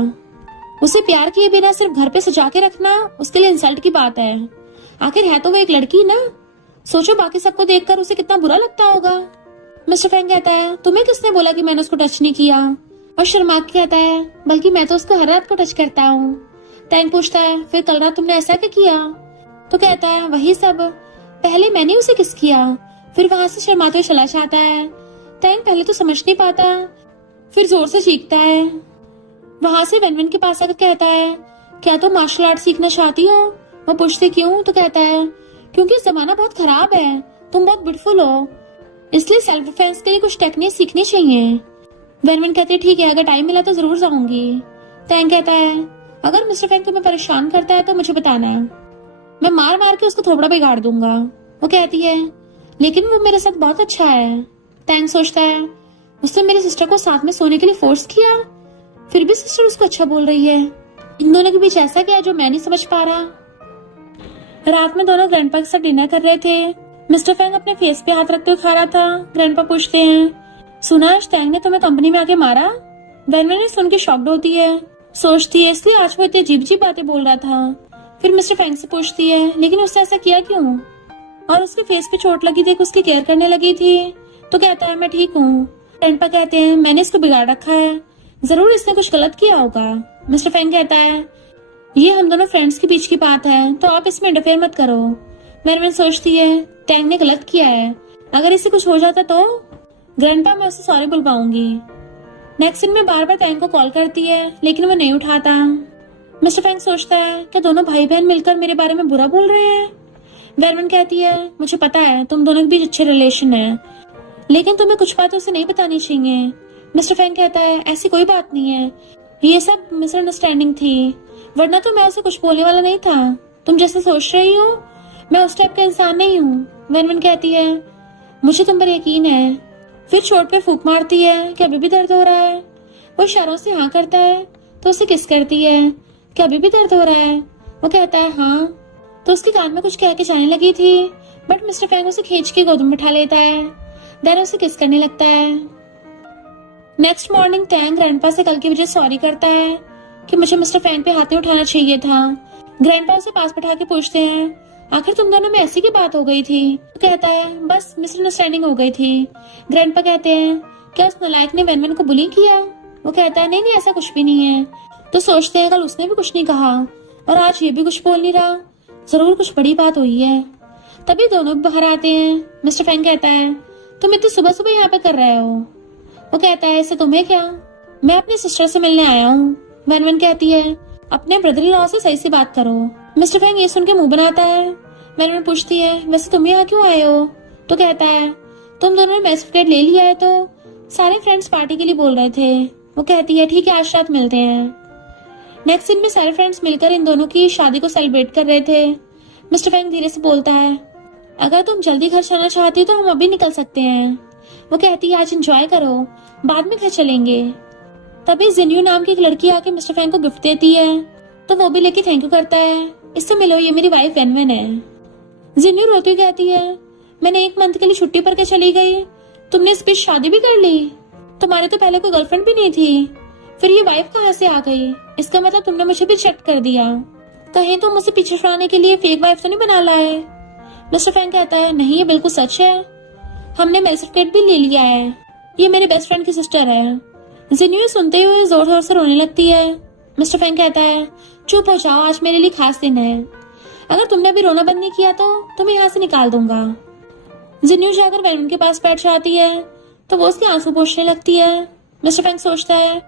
उसे प्यार किए बिना सिर्फ घर पे सजा के रखना उसके लिए इंसल्ट की बात है। आखिर है तो वो एक लड़की ना, सोचो बाकी सबको देखकर उसे कितना बुरा लगता होगा। मिस्टर फेंग कहता है, तुम्हें किसने बोला कि मैंने उसको टच नहीं किया? और शर्मा के कहता है, बल्कि मैं तो उसको हर रात को टच करता हूँ। टैंक पूछता है, फिर कल रात तुमने ऐसा क्या किया? तो कहता है, वही सब, पहले मैंने उसे किस किया। फिर वहां से शर्माते हुए चला जाता है। टैंक पहले तो समझ नहीं पाता, फिर जोर से चीखता है। वहां से वेनवेन के पास आकर कहता है, क्या तुम मार्शल आर्ट सीखना चाहती हो? वो पूछते क्यों? तो कहता है, क्योंकि जमाना बहुत खराब है, तुम बहुत ब्यूटीफुल हो, इसलिए सेल्फ डिफेंस के लिए कुछ टेक्निक सीखनी चाहिए। वेनवेन कहती है, ठीक है, अगर टाइम मिला तो जरूर जाऊंगी। टैंक कहता है, अगर मिस्टर फेंग तुम्हें परेशान करता है तो मुझे बताना, मैं मार मार के उसको थोबड़ा बिगाड़ दूंगा। वो कहती है, लेकिन वो मेरे साथ बहुत अच्छा है। टैंक सोचता है, उसने मेरी सिस्टर को साथ में सोने के लिए फोर्स किया, फिर भी सिस्टर उसको अच्छा बोल रही है। इन दोनों के बीच ऐसा क्या है जो मैं नहीं समझ पा रहा। रात में दोनों ग्रैंडपा के साथ डिनर कर रहे थे। मिस्टर फेंग अपने फेस पे हाथ रखते हुए खा रहा था। ग्रैंडपा पूछते हैं, सुना आज टैंग ने तुम्हें कंपनी में आके मारा? वेनवेन ने सुन के शॉक्ड होती है, सोचती है इसलिए आज वो इतनी अजीब अजीब बातें बोल रहा था। फिर मिस्टर फेंग से पूछती है, लेकिन उसने ऐसा किया क्यों? और उसके फेस पे चोट लगी थी, उसकी केयर करने लगी थी। तो कहता है, मैं ठीक हूँ। ग्रैंडपा कहते हैं, मैंने इसको बिगाड़ रखा है, जरूर इसने कुछ गलत किया होगा। मिस्टर फेंग कहता है, ये हम दोनों फ्रेंड्स के बीच की बात है, तो आप इसमें इंटरफेयर मत करो। वेनवेन सोचती है, टैंग ने गलत किया है, अगर इससे कुछ हो जाता तो ग्रैंडपा मैं उसे सॉरी बुलवाऊंगी। नेक्स्ट दिन में बार बार टैंग को कॉल करती है, लेकिन वो नहीं उठाता। मिस्टर फेंग सोचता है, क्या दोनों भाई बहन मिलकर मेरे बारे में बुरा बोल रहे हैं? वेनवन कहती है मुझे पता है तुम दोनों के बीच अच्छे रिलेशन है, लेकिन तुम्हें कुछ बातें उसे नहीं बतानी चाहिए। मिस्टर फैंग कहता है ऐसी कोई बात नहीं है, ये सब मिसअंडरस्टैंडिंग थी, वरना तो मैं उसे कुछ बोलने वाला नहीं था। तुम जैसे सोच रही हो मैं उस टाइप का इंसान नहीं हूँ। वेनवन कहती है मुझे तुम पर यकीन है। फिर चोट पे फूंक मारती है कि अभी भी दर्द हो रहा है। वो इशारों से हाँ करता है तो उसे किस करती है कि अभी भी दर्द हो रहा है। वो कहता है हाँ, तो उसके कान में कुछ कह के जाने लगी थी, बट मिस्टर फैंग उसे खींच के गोद में बिठा लेता है, देन उसे किस करने लगता है। नेक्स्ट मॉर्निंग टैंग ग्रैंडपा से कल की वजह सॉरी करता है कि मुझे मिस्टर फैंग पे हाथ नहीं उठाना चाहिए था। ग्रैंडपा उसे पास बैठा के पूछते हैं आखिर तुम दोनों में ऐसी की बात हो गई थी। तो कहता है बस मिसअंडरस्टैंडिंग हो गई थी। ग्रैंडपा कहते हैं क्या उस नालायक ने वेनवन को बुली किया। वो कहता है नहीं नहीं ऐसा कुछ भी नहीं है। तो सोचते हैं कल उसने भी कुछ नहीं कहा और आज ये भी कुछ बोल नहीं रहा, जरूर कुछ बड़ी बात हुई है। तभी दोनों भी बाहर आते हैं। मिस्टर फैंग कहता है तुम इतनी सुबह सुबह यहाँ पे कर रहे हो। वो कहता है इससे तुम्हें क्या, मैं अपनी सिस्टर से मिलने आया हूँ। वेनवन कहती है अपने ब्रदर इन लॉ से सही से बात करो। मिस्टर फैंग ये सुन के मुंह बनाता है। वेनवन पूछती है वैसे तुम यहाँ क्यों आए हो। तो कहता है तुम दोनों ने मैच टिकट ले लिया है तो सारे फ्रेंड्स पार्टी के लिए बोल रहे थे। वो कहती है ठीक है आज रात मिलते हैं। नेक्स्ट सीन में सारे फ्रेंड्स मिलकर इन दोनों की शादी को सेलिब्रेट कर रहे थे। मिस्टर फैंग धीरे से बोलता है अगर तुम जल्दी घर जाना चाहती हो तो हम अभी निकल सकते हैं। वो कहती है आज एंजॉय करो, बाद में घर चलेंगे। तभी जिन्यू नाम की एक लड़की आके मिस्टर फैंग को गिफ्ट देती है, तो वो भी लेके थैंक यू करता है, इससे मिलो ये मेरी वाइफ वेनवन है। जिन्यू रोती कहती है मैंने 1 मंथ के लिए छुट्टी पर के चली गई, तुमने इस बीच शादी भी कर ली, तुम्हारे तो पहले कोई गर्लफ्रेंड भी नहीं थी, फिर ये वाइफ कहाँ से आ गई, इसका मतलब तुमने मुझे भी रिजेक्ट कर दिया, कहीं तुम मुझे पीछे छुड़ाने के लिए फेक वाइफ तो नहीं बना लाए। मिस्टर फैंग कहता है नहीं ये बिल्कुल सच है, हमने मैरिज सर्टिफिकेट भी ले लिया है, ये मेरे बेस्ट फ्रेंड की सिस्टर है। जिन्यू सुनते हुए जोर जोर से रोने लगती है। मिस्टर फैंग कहता है चुप हो जाओ, आज मेरे लिए खास दिन है, अगर तुमने अभी रोना बंद नहीं किया तो तुम्हें यहाँ से निकाल दूंगा। जिन्यू जाकर वेनवन के पास बैठ जाती है तो वो उसके आंसू पोंछने लगती है। मिस्टर फैंग सोचता है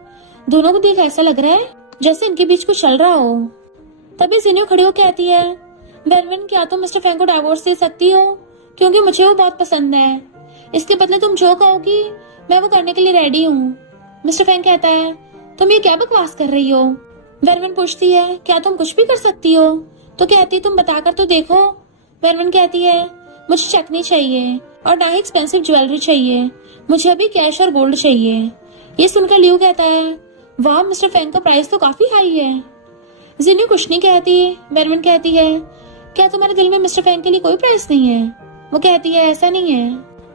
दोनों को देख ऐसा लग रहा है जैसे इनके बीच कुछ चल रहा हो। तभी जिन्यू खड़ी होकर कहती है वेनवन क्या तुम मिस्टर फैंग को डाइवोर्स दे सकती हो, क्योंकि मुझे वो बहुत पसंद है, इसके बदले तुम जो कहोगी मैं वो करने के लिए रेडी हूँ। मिस्टर फैंग कहता है तुम ये क्या बकवास कर रही हो। वेनवन पूछती है क्या तुम कुछ भी कर सकती हो, तो कहती तुम बताकर तो देखो। वेनवन कहती है मुझे चेक नहीं चाहिए और ना ही एक्सपेंसिव ज्वेलरी चाहिए, मुझे अभी कैश और गोल्ड चाहिए। ये सुनकर लियो कहता है वाह मिस्टर फैंग का प्राइस तो काफी हाई है। जिन्यू कुछ नहीं कहती। वेनवन कहती है क्या तुम्हारे दिल में मिस्टर फैंग के लिए कोई प्राइस नहीं है। वो कहती है ऐसा नहीं है,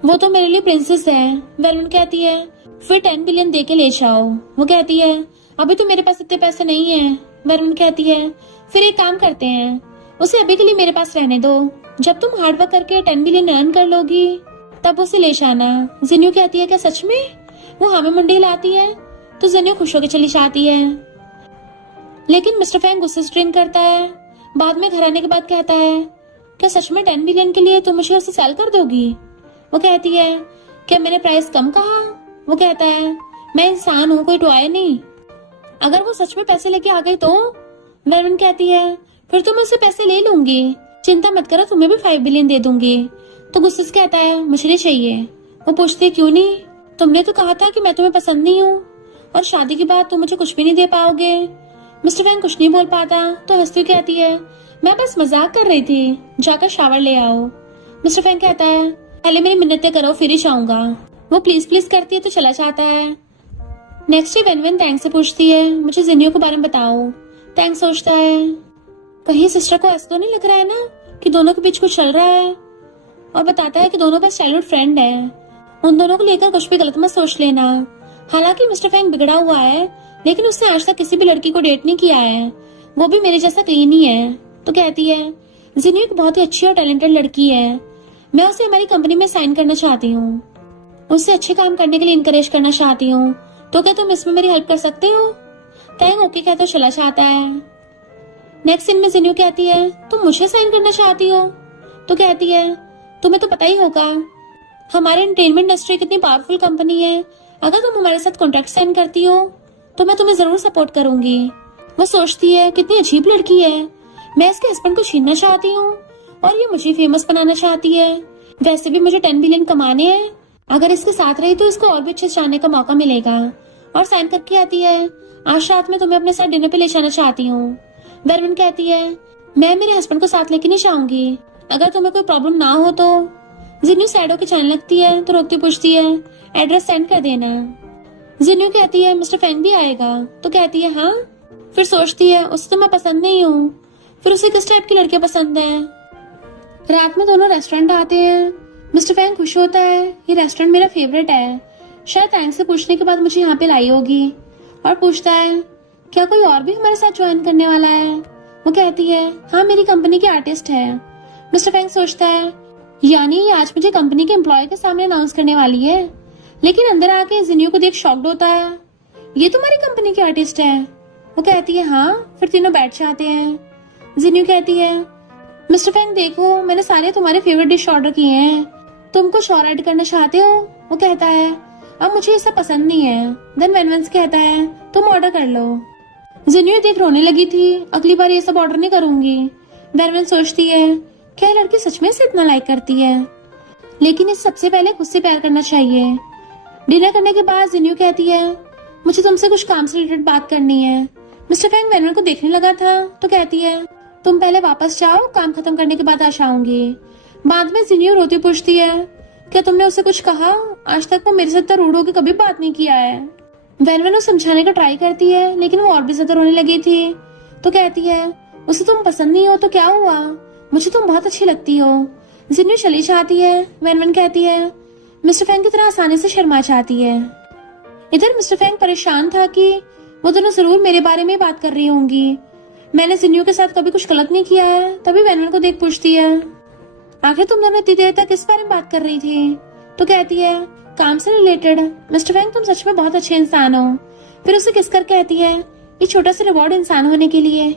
वो तो मेरे लिए प्रिंसेस है। वेनवन कहती है फिर 10 बिलियन दे के ले जाओ। वो कहती है अभी तो मेरे पास इतने पैसे नहीं है। वेनवन कहती है फिर एक काम करते हैं, उसे अभी के लिए मेरे पास रहने दो, जब तुम हार्डवर्क करके 10 बिलियन अर्न कर लोगी तब उसे ले जाना। जिन्यू कहती है क्या सच में। वो हमें मुंडी हिलाती है तो जिन्यू खुश होकर चली जाती है, लेकिन मिस्टर फैंग गुस्से से ड्रिंक करता है। बाद में घर आने के बाद कहता है क्या सच में 10 बिलियन के लिए तुम मुझे उसे सेल कर दोगी। वो कहती है क्या मैंने प्राइस कम कहा। वो कहता है मैं इंसान हूँ कोई टॉय नहीं, अगर वो सच में पैसे लेके आ गई तो। वेनवन कहती है फिर तो मैं उससे पैसे ले लूंगी, चिंता मत करो तुम्हें भी 5 बिलियन दे दूंगी। तो गुस्से से कहता है मुझे नहीं चाहिए। वो पूछती क्यों नहीं, तुमने तो कहा था कि मैं तुम्हें पसंद नहीं हूँ और शादी के बाद तुम मुझे कुछ भी नहीं दे पाओगे। मिस्टर फैंग कुछ नहीं बोल पाता तो हंसती हुई कहती है मैं बस मजाक कर रही थी, जाकर शावर ले आओ। मिस्टर फैंग कहता है पहले मेरी मिन्नतें करो फिर ही जाऊंगा। वो प्लीज प्लीज करती है तो चला जाता है। नेक्स्ट डे वेनवन टैंग से पूछती है मुझे जिन्यू के बारे में बताओ। टैंग सोचता है कहीं सिस्टर को ऐसा तो नहीं लग रहा है ना कि दोनों के बीच कुछ चल रहा है, और बताता है कि दोनों बस चाइल्डहुड फ्रेंड है, उन दोनों को लेकर कुछ भी गलत मत सोच लेना। हालांकि मिस्टर फैंग बिगड़ा हुआ है लेकिन उसने आज तक किसी भी लड़की को डेट नहीं किया है, वो भी मेरे जैसा क्लीन ही है। तो कहती है जिन्यू एक बहुत ही अच्छी और टैलेंटेड लड़की है, मैं उसे हमारी कंपनी में साइन करना चाहती हूँ, उससे अच्छे काम करने के लिए इनकरेज करना चाहती हूँ, तो क्या तुम इसमें मेरी हेल्प कर सकते हो। टैंग ओके कहता चला जाता है। नेक्स्ट सीन में जिन्यू कहती है तुम मुझे साइन करना चाहती हो। तो कहती है तुम्हें तो पता ही होगा हमारे एंटरटेनमेंट इंडस्ट्री कितनी पावरफुल कंपनी है, अगर तुम हमारे साथ कॉन्ट्रैक्ट साइन करती हो तो मैं तुम्हें जरूर सपोर्ट करूंगी। वो सोचती है कितनी अजीब लड़की है, मैं इसके हस्बैंड को छीनना चाहती हूँ और ये मुझे फेमस बनाना चाहती है। वैसे भी मुझे 10 बिलियन कमाने हैं। अगर इसके साथ रही तो इसको और भी अच्छे से जानने का मौका मिलेगा। और साइन करके आती है, आज रात में तुम्हें अपने साथ डिनर पे ले जाना चाहती हूँ। वेरवन कहती है, मैं मेरे हस्बैंड को साथ लेके नहीं जाऊंगी, अगर तुम्हें कोई प्रॉब्लम ना हो तो। जिन्यू सैड होकर जाने लगती है तो रोकती पूछती है, एड्रेस सेंड कर देना। जिन्यू कहती है, मिस्टर फैंग भी आएगा? तो कहती है हाँ। फिर सोचती है, उसे तो मैं पसंद नहीं हूँ, फिर उसे किस टाइप की लड़कियां पसंद है। रात में दोनों रेस्टोरेंट आते हैं। मिस्टर फैंग खुश होता है, ये रेस्टोरेंट मेरा फेवरेट है, शायद थैंक से पूछने के बाद मुझे यहाँ पे लाई होगी। और पूछता है, क्या कोई और भी हमारे साथ ज्वाइन करने वाला है? वो कहती है, हाँ मेरी कंपनी की आर्टिस्ट है। मिस्टर फैंग सोचता है, यानी ये आज मुझे कंपनी के एम्प्लॉय के सामने अनाउंस करने वाली है। लेकिन अंदर आके जिन्यू को देख शॉक्ड होता है, ये तुम्हारी कंपनी की आर्टिस्ट है? वो कहती है हाँ। फिर तीनों बैठ जाते हैं। जिन्यू कहती है, मिस्टर फैंग देखो, मैंने सारे तुम्हारे फेवरेट डिश ऑर्डर किए हैं, तुम कुछ और ऐड करना चाहते हो? वो कहता है, अब मुझे ये सब पसंद नहीं है। देन वेनवेंस कहता है, तुम ऑर्डर कर लो। जिन्यू देख रोने लगी थी, अगली बार ये सब ऑर्डर नहीं करूंगी। वेनवेंस सोचती है, क्या लड़की सच में इसे इतना लाइक करती है, लेकिन इस सबसे पहले खुद से प्यार करना चाहिए। डिनर करने के बाद जिन्यू कहती है, मुझे तुमसे कुछ काम से रिलेटेड बात करनी है। मिस्टर फैंग वेनवेन को देखने लगा था तो कहती है, तुम पहले वापस जाओ, काम खत्म करने के बाद आ जाऊंगी। बाद में जिन्यू रोती पूछती है, क्या तुमने उसे कुछ कहा? आज तक वो मेरे साथ रूड होकर कभी बात नहीं किया है। वेनवेन उसे समझाने का ट्राई करती है, लेकिन वो और भी ज्यादा रोने लगी थी। तो कहती है, उसे तुम पसंद नहीं हो तो क्या हुआ, मुझे तुम बहुत अच्छी लगती हो। जिन्यू चली जाती है। वेनवेन कहती है, मिस्टर फैंग की तरह आसानी से शर्मा जाती है। इधर मिस्टर फैंग परेशान था कि वो दोनों जरूर मेरे बारे में बात कर रही होंगी, मैंने जिन्यू के साथ कभी कुछ गलत नहीं किया है। तभी वेनवेन को देख पूछती है, आखिर तुम दोनों इतनी देर तक किस बारे में बात कर रही थी? तो कहती है, काम से रिलेटेड। मिस्टर फैंग तुम सच में बहुत अच्छे इंसान हो। फिर उसे किस कर कहती है, ये छोटा सा रिवॉर्ड इंसान होने के लिए।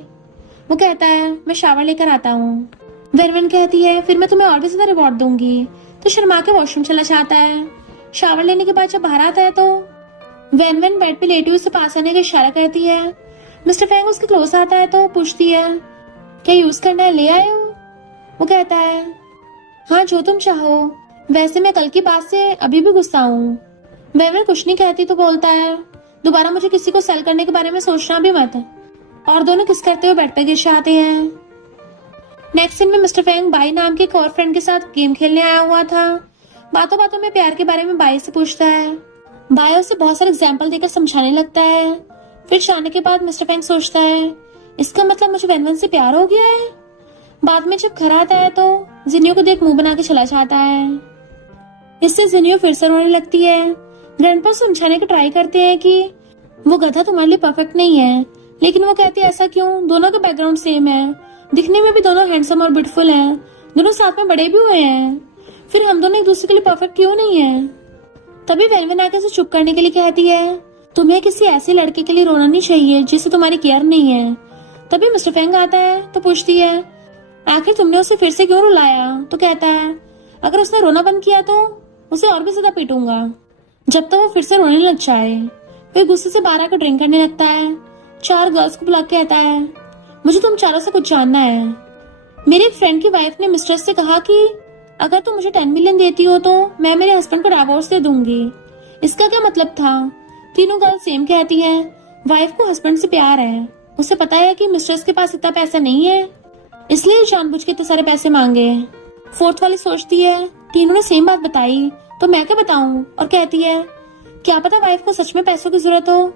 वो कहता है, मैं शावर लेकर आता हूँ। वेनवेन कहती है, फिर मैं तुम्हें और भी ज्यादा रिवॉर्ड दूंगी। तो शर्मा के वॉशरूम चला जाता है। शावर लेने के बाद जब बाहर आता है तो वेनवेन बेड पे लेटी उसे पास आने का इशारा करती है। मिस्टर फैंग उसके क्लोज आता है तो पूछती है, क्या यूज करना है, ले आए हो? वो कहता है, हाँ जो तुम चाहो, वैसे मैं कल की बात से अभी भी गुस्सा हूँ। वेनवेन कुछ नहीं कहती तो बोलता है, दोबारा मुझे किसी को सेल करने के बारे में सोचना भी मत। और दोनों किस करते हुए बेड पे गिर जाते हैं। नेक्स्ट सीन में मिस्टर फैंग बाई नाम के एक और फ्रेंड के साथ गेम खेलने आया हुआ था। बातों बातों में प्यार के बारे में बाई से पूछता है। बाई उसे बहुत सारे एग्जाम्पल देकर समझाने लगता है। फिर जाने के बाद मिस्टर फैंग सोचता है, इसका मतलब मुझे वेनवेन से प्यार हो गया है। बाद में जब घर आता है तो जिन्यू को देख मुंह बना के चला जाता है। इससे जिन्यू फिर से रोने लगती है। ग्रैंडपा समझाने का ट्राई करते हैं कि वो गधा तुम्हारे लिए परफेक्ट नहीं है, लेकिन वो कहती है, ऐसा क्यों, दोनों का बैकग्राउंड सेम है, दिखने में भी दोनों हैंडसम और ब्यूटीफुल हैं, दोनों साथ में बड़े भी हुए हैं, फिर हम दोनों एक दूसरे के लिए परफेक्ट क्यों नहीं है? तभी वेनवेन आके उसे चुप करने के लिए कहती है, तुम्हें किसी ऐसे लड़के के लिए रोना नहीं चाहिए जिससे तुम्हारी केयर नहीं है। तभी मिस्टर फैंग आता है तो पूछती है, आखिर तुमने उसे फिर से क्यों रुलाया? तो कहता है, अगर उसने रोना बंद किया तो उसे और भी ज्यादा पीटूंगा, जब तक वो फिर से रोने लग जाए। फिर गुस्से से बाहर आकर ड्रिंक करने लगता है। 4 गर्ल्स को बुला के कहता है, मुझे तुम चारों से कुछ जानना है। मेरे एक फ्रेंड की वाइफ ने मिस्ट्रेस से कहा कि अगर तुम मुझे 10 मिलियन देती हो तो मैं मेरे हस्बैंड को डिवोर्स दे दूंगी। इसका क्या मतलब था? तीनों गर्ल्स सेम कहती हैं, वाइफ को हस्बैंड से प्यार है, उसे पता है कि मिस्ट्रेस के पास इतना पैसा नहीं है, इसलिए जानबूझ के इतने सारे पैसे मांगे। फोर्थ वाली सोचती है, तीनों ने सेम बात बताई तो मैं क्या बताऊं? और कहती है, क्या पता वाइफ को सच में पैसों की जरूरत हो।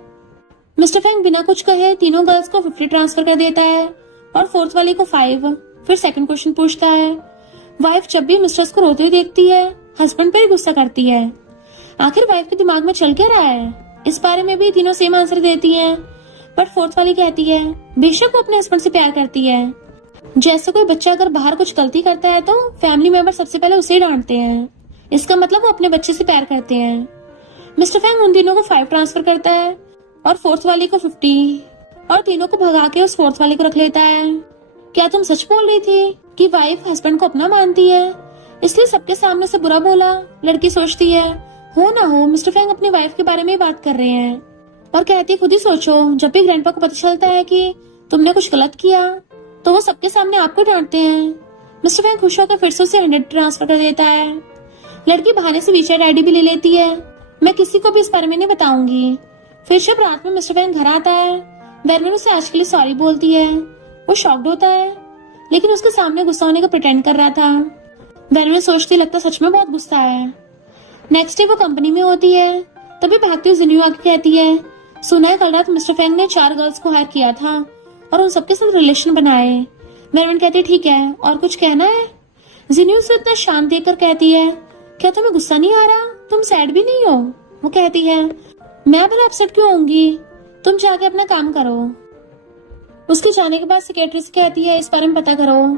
मिस्टर फैंग बिना कुछ कहे तीनों गर्ल्स को 50 ट्रांसफर कर देता है और फोर्थ वाली को 5। फिर सेकंड क्वेश्चन पूछता है। वाइफ जब भी मिस्ट्रेस को रोते हुए देखती है, हस्बैंड पर ही गुस्सा करती है। आखिर वाइफ के दिमाग में चल क्या रहा है? इस बारे में भी तीनों सेम आंसर देती हैं, बट फोर्थ वाली कहती है, बेशक वो अपने हस्बैंड से प्यार करती है। जैसे कोई बच्चा अगर बाहर कुछ गलती करता है तो फैमिली मेंबर सबसे पहले उसे डांटते हैं, इसका मतलब वो अपने बच्चे से प्यार करते हैं। मिस्टर फैंग उन तीनों को 5 ट्रांसफर करता है और फोर्थ वाली को 50 और तीनों को भगा के उस फोर्थ वाली को रख लेता है। क्या तुम सच बोल रही थी कि वाइफ हस्बैंड को अपना मानती है, इसलिए सबके सामने से बुरा बोला? लड़की सोचती है, हो ना हो मिस्टर फैंग अपनी वाइफ के बारे में बात कर रहे हैं। और कहती, खुद ही सोचो, जब भी ग्रैंडपा को पता चलता है कि तुमने कुछ गलत किया तो वो सबके सामने आपको डांटते हैं। मिस्टर फैंग खुश होकर फिर से उसे 100 ट्रांसफर कर देता है। लड़की बहाने से वीचैट आईडी भी ले लेती है। मैं किसी को भी इस बारे में नहीं बताऊंगी। फिर जब रात में मिस्टर फैंग घर आता है, वेनवेन उसे आज के लिए सॉरी बोलती है। वो शॉक्ड होता है, लेकिन उसके सामने गुस्सा होने का प्रिटेंड कर रहा था। वेनवेन सोचती लगता सच में बहुत गुस्सा है। नेक्स्ट डे वो कंपनी में होती है, तभी भागती हुई जिन्यू आके कहती है, सुना है कल रात मिस्टर फैंग ने 4 गर्ल्स को हायर किया था और उन सबके साथ रिलेशन बनाए। वेनवेन कहती है ठीक है, और कुछ कहना है? जिन्यू उसे इतना शांत देखकर कहती है, क्या तुम्हें गुस्सा नहीं आ रहा? तुम सैड भी नहीं हो? वो कहती है, मैं भला अपसेट क्यों होंगी, तुम जाके अपना काम करो। उसके जाने के बाद सेक्रेटरी से कहती है इस बारे में पता करो।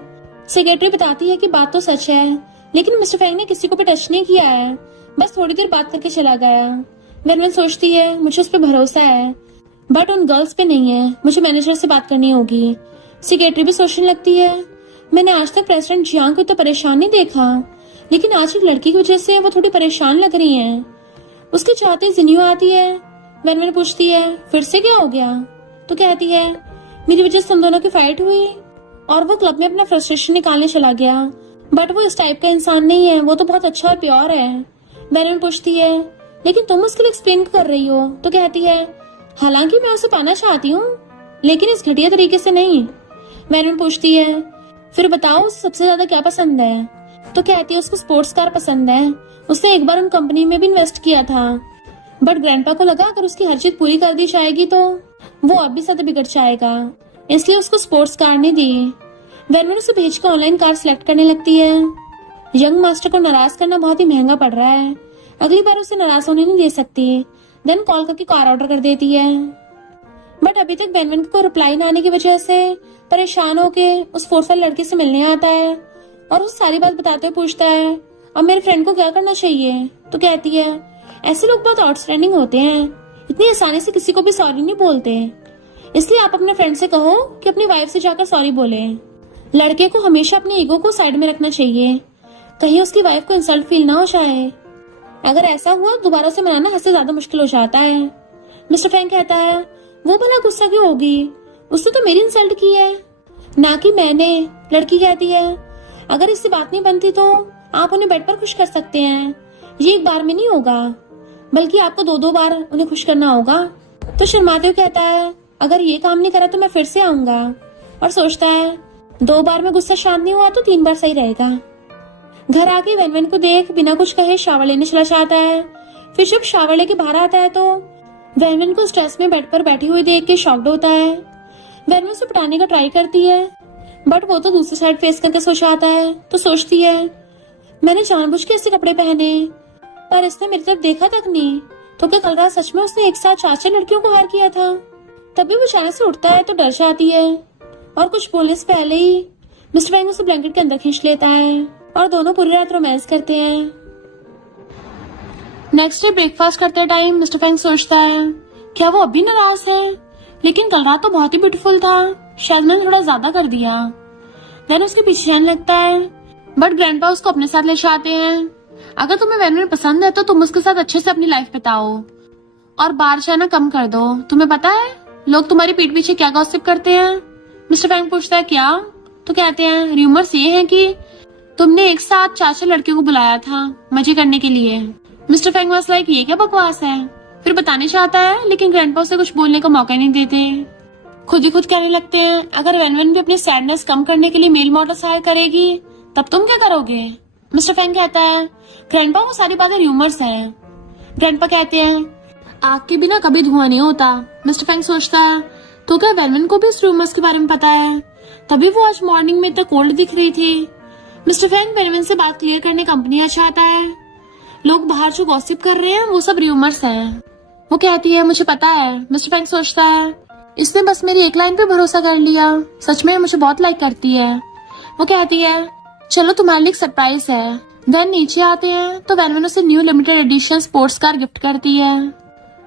सेक्रेटरी बताती है कि बात तो सच है, लेकिन मिस्टर फैंग ने किसी को भी टच नहीं किया है, बस थोड़ी देर बात करके चला गया। वेनवेन सोचती है मुझे उस पर भरोसा है, बट उन गर्ल्स पे नहीं है। मुझे मैनेजर से बात करनी होगी। सेक्रेटरी भी सोचने लगती है, मैंने आज तक प्रेसिडेंट जियांग को तो परेशान नहीं देखा, लेकिन आज एक लड़की की वजह से वो थोड़ी परेशान लग रही है। उसके चाहते जिन्यू आती है। वेनवेन पूछती है फिर से क्या हो गया? तो कहती है मेरी वजह से तुम दोनों की फाइट हुई और वो क्लब में अपना फ्रस्ट्रेशन निकालने चला गया, बट वो इस टाइप का इंसान नहीं है, वो तो बहुत अच्छा और प्योर है। वेनवेन पूछती है लेकिन तुम उसके लिए एक्सप्लेन कर रही हो? तो कहती है हालांकि मैं उसे पाना चाहती हूँ, लेकिन इस घटिया तरीके से नहीं। वेनवेन पूछती है फिर बताओ उसे सबसे ज्यादा क्या पसंद है? तो कहती है उसको स्पोर्ट्स कार पसंद है। उसने एक बार उन कंपनी में भी इन्वेस्ट किया था, बट ग्रैंडपा को लगा अगर उसकी हर चीज पूरी कर दी जाएगी तो वो अब भी ज्यादा बिगड़ जाएगा, इसलिए उसको स्पोर्ट्स कार नहीं दी। वेनवेन उसे भेजकर ऑनलाइन कार सिलेक्ट करने लगती है। यंग मास्टर को नाराज करना बहुत ही महंगा पड़ रहा है, अगली बार उसे नाराज होने नहीं दे सकती। देन कॉल करके कार ऑर्डर कर देती है, बट अभी तक वेनवेन को रिप्लाई न आने की वजह से परेशान होके उस 4 साल लड़की से मिलने आता है और उसे सारी बात बताते हुए पूछता है अब मेरे फ्रेंड को क्या करना चाहिए? तो कहती है ऐसे लोग बहुत आउटस्टैंडिंग होते हैं, इतनी आसानी से किसी को भी सॉरी नहीं बोलते, इसलिए आप अपने फ्रेंड से कहो कि अपनी वाइफ से जाकर सॉरी बोले। लड़के को हमेशा अपने ईगो को साइड में रखना चाहिए, कहीं उसकी वाइफ को इंसल्ट फील ना हो जाए। अगर ऐसा हुआ दोबारा से मनाना हद से ज्यादा मुश्किल हो जाता है। मिस्टर फैंग कहता है वो भला गुस्सा क्यों होगी, उसने तो मेरी इंसल्ट की है, ना कि मैंने। लड़की कहती है अगर इससे बात नहीं बनती तो आप उन्हें बेड पर खुश कर सकते हैं, ये एक बार में नहीं होगा, बल्कि आपको 2-2 बार उन्हें खुश करना होगा। तो शर्माते हुए कहता है अगर ये काम नहीं करा तो मैं फिर से आऊंगा, और सोचता है 2 बार में गुस्सा शांत नहीं हुआ तो 3 बार सही रहेगा। घर आके वेनवेन को देख बिना कुछ कहे शावर लेने चला जाता है। फिर जब शावर लेके बाहर आता है तो वेनवेन को स्ट्रेस में बेड पर बैठी हुई देख के शॉक्ड होता है। वेनवेन उसे पटाने का ट्राई करती है, बट वो तो दूसरी साइड फेस करके सो जाता है। तो सोचती है मैंने जानबूझ के ऐसे कपड़े पहने, पर इसने मेरी तरफ देखा तक नहीं, तो क्या कल रात सच में उसने एक साथ 4 लड़कियों को हायर किया था? तभी वो अचानक से उठता है तो डर जाती है, और कुछ बोलने से पहले ही मिस्टर फैंग उसे ब्लैंकेट के अंदर खींच लेता है और दोनों पूरी रात रोमांस करते हैं। नेक्स्ट डे ब्रेकफास्ट करते टाइम मिस्टर फैंग सोचता है क्या वो अभी नाराज है, लेकिन कल रात तो बहुत ही ब्यूटीफुल था, शायद मैंने थोड़ा ज्यादा कर दिया। देन उसके पीछे जाने लगता है, बट ग्रैंडपा उसको अपने साथ ले जाते हैं। अगर तुम्हें वेनवेन पसंद है तो तुम उसके साथ अच्छे से अपनी लाइफ बिताओ और बाहर जाना कम कर दो। तुम्हें पता है लोग तुम्हारी पीठ पीछे क्या गॉसिप करते हैं? मिस्टर फैंग पूछता है क्या? तो कहते हैं रूमर्स ये हैं कि तुमने एक साथ 4 लड़कियों को बुलाया था मजे करने के लिए। मिस्टर फैंग वाज लाइक ये क्या बकवास है? फिर बताने चाहता है, लेकिन ग्रैंडपा उसे कुछ बोलने का मौका नहीं देते। खुद ही खुद कहने लगते हैं अगर वेनवेन भी अपनी सैडनेस कम करने के लिए मेल मॉडल हायर करेगी तब तुम क्या करोगे? मिस्टर फैंग कहता है ग्रैंडपा वो सारी बातें रूमर्स हैं। ग्रैंडपा कहते हैं आग के बिना कभी धुआं नहीं होता। मिस्टर फैंग सोचता है तो क्या वेनवेन को भी इस रूमर्स के बारे में पता है, तभी वो आज मॉर्निंग में इतना कोल्ड दिख रही थी। मिस्टर फैंग वेनवेन से बात क्लियर करने कंपनी आ चाहता है। लोग बाहर जो गॉसिप कर रहे हैं वो सब रूमर्स हैं। वो कहती है मुझे पता है। मिस्टर फैंग सोचता है इसने बस मेरी एक लाइन पे भरोसा कर लिया, सच में मुझे बहुत लाइक करती है। वो कहती है चलो तुम्हारे लिए एक सरप्राइज है। देन नीचे आते हैं तो वेनवेन उसे new limited edition sports car gift करती है।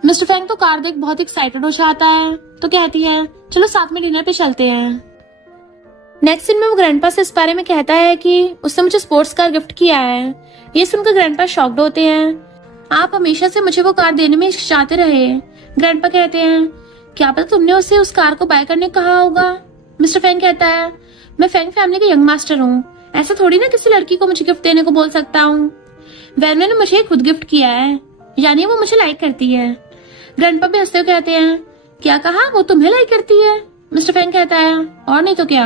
मिस्टर फैंग तो कार देख बहुत एक्साइटेड हो जाता है, तो कहती है चलो साथ में डिनर पे चलते हैं। नेक्स्ट सीन में वो ग्रैंडपा से इस बारे में कहता है कि उसने मुझे स्पोर्ट्स कार गिफ्ट किया है। ये सुनकर ग्रैंडपा शॉक्ड होते हैं। आप हमेशा से मुझे वो कार देने में हिचकिचाते रहे। ग्रैंडपा कहते हैं क्या पता तुमने उसे उस कार को बाय करने कहा होगा। मिस्टर फैंग कहता है मैं फैंग फैमिली का यंग मास्टर हूँ, ऐसा थोड़ी ना किसी लड़की को मुझे गिफ्ट देने को बोल सकता हूँ। वैनवन ने मुझे खुद गिफ्ट किया है, यानी वो मुझे लाइक करती है। ग्रैंडपा भी हंसते हुए कहते हैं, क्या कहा? वो तुम्हें लाइक करती है? मिस्टर फैंग कहता है, और नहीं तो क्या,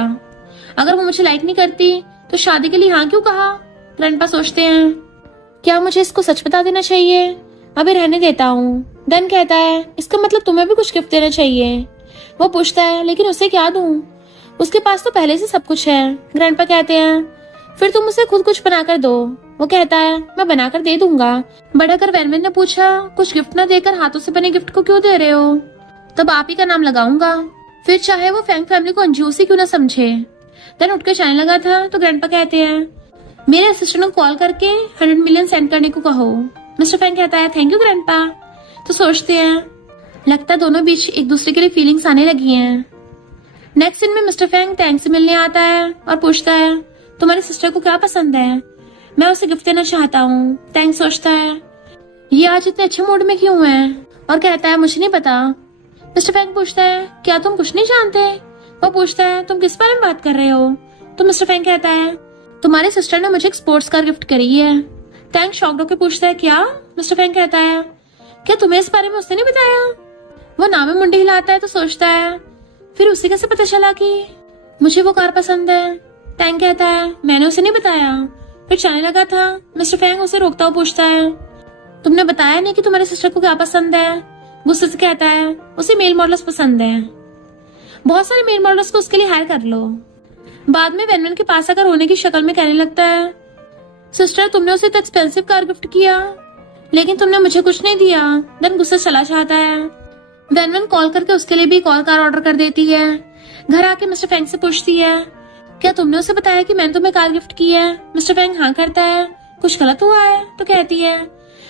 अगर वो मुझे लाइक नहीं करती तो शादी के लिए हाँ क्यों कहा? ग्रैंडपा सोचते हैं, क्या मुझे इसको सच बता देना चाहिए? अभी रहने देता हूँ। डन कहता है, इसका मतलब तुम्हें भी कुछ गिफ्ट देना चाहिए। वो पूछता है, लेकिन उसे क्या दूं? उसके पास तो पहले से सब कुछ है। ग्रैंडपा कहते हैं, फिर तुम उसे खुद कुछ बनाकर दो। वो कहता है, मैं बनाकर दे दूंगा। बड़ा कर वैनवन ने पूछा, कुछ गिफ्ट ना देकर हाथों से बने गिफ्ट को क्यों दे रहे हो? तब आप ही का नाम लगाऊंगा, फिर चाहे वो फैंग फैमिली को अंजूसी क्यों ना समझे। देन उठकर जाने लगा था तो ग्रैंडपा कहते हैं, मेरे असिस्टेंट को कॉल करके 100 मिलियन सेंड करने को कहो। मिस्टर फैंग कहता है, थैंक यू ग्रैंडपा। तो सोचते हैं, लगता है दोनों बीच एक दूसरे के लिए फीलिंग्स आने लगी हैं। नेक्स्ट सीन में मिस्टर फैंग टैंक से मिलने आता है और पूछता है, तुम्हारी सिस्टर को क्या पसंद है? मैं उसे गिफ्ट देना चाहता हूँ। टैंक सोचता है, ये आज इतने अच्छे मूड में क्यों है, और कहता है, मुझे नहीं पता। मिस्टर फैंग पूछता है, क्या तुम कुछ नहीं जानते? वो पूछता है, तुम किस बारे में बात कर रहे हो? तो मिस्टर फैंग कहता है, तुम्हारी सिस्टर ने मुझे एक स्पोर्ट्स कार गिफ्ट करी है। टैंक शॉक्ड होकर पूछता है, क्या? मिस्टर फैंग कहता है, क्या तुम्हें इस बारे में उसने नहीं बताया? वो नाम में मुंडी हिलाता है तो सोचता है, फिर उसे कैसे पता चला कि मुझे वो कार पसंद है? टैंक कहता है, मैंने उसे नहीं बताया। फिर जाने लगा था। मिस्टर फैंग उसे रोकता हुआ पूछता है, तुमने बताया नहीं कि तुम्हारी सिस्टर को क्या पसंद है? गुस्से से कहता है, उसे मेल मॉडल्स पसंद है, बहुत सारे मेल मॉडल्स को उसके लिए हायर कर लो। बाद में वैनवन के पास आकर रोने की शक्ल में कहने लगता है, सिस्टर तुमने उसे इतना एक्सपेंसिव कार गिफ्ट किया, लेकिन तुमने मुझे कुछ नहीं दिया। देन गुस्सा चला जाता है। वैनवन कॉल करके उसके लिए भी एक और कार ऑर्डर कर देती है। घर आके मिस्टर फैंग से पूछती है, क्या तुमने उसे बताया कि मैंने तुम्हें कार गिफ्ट की है? मिस्टर फैंग हाँ करता है। कुछ गलत हुआ है? तो कहती है,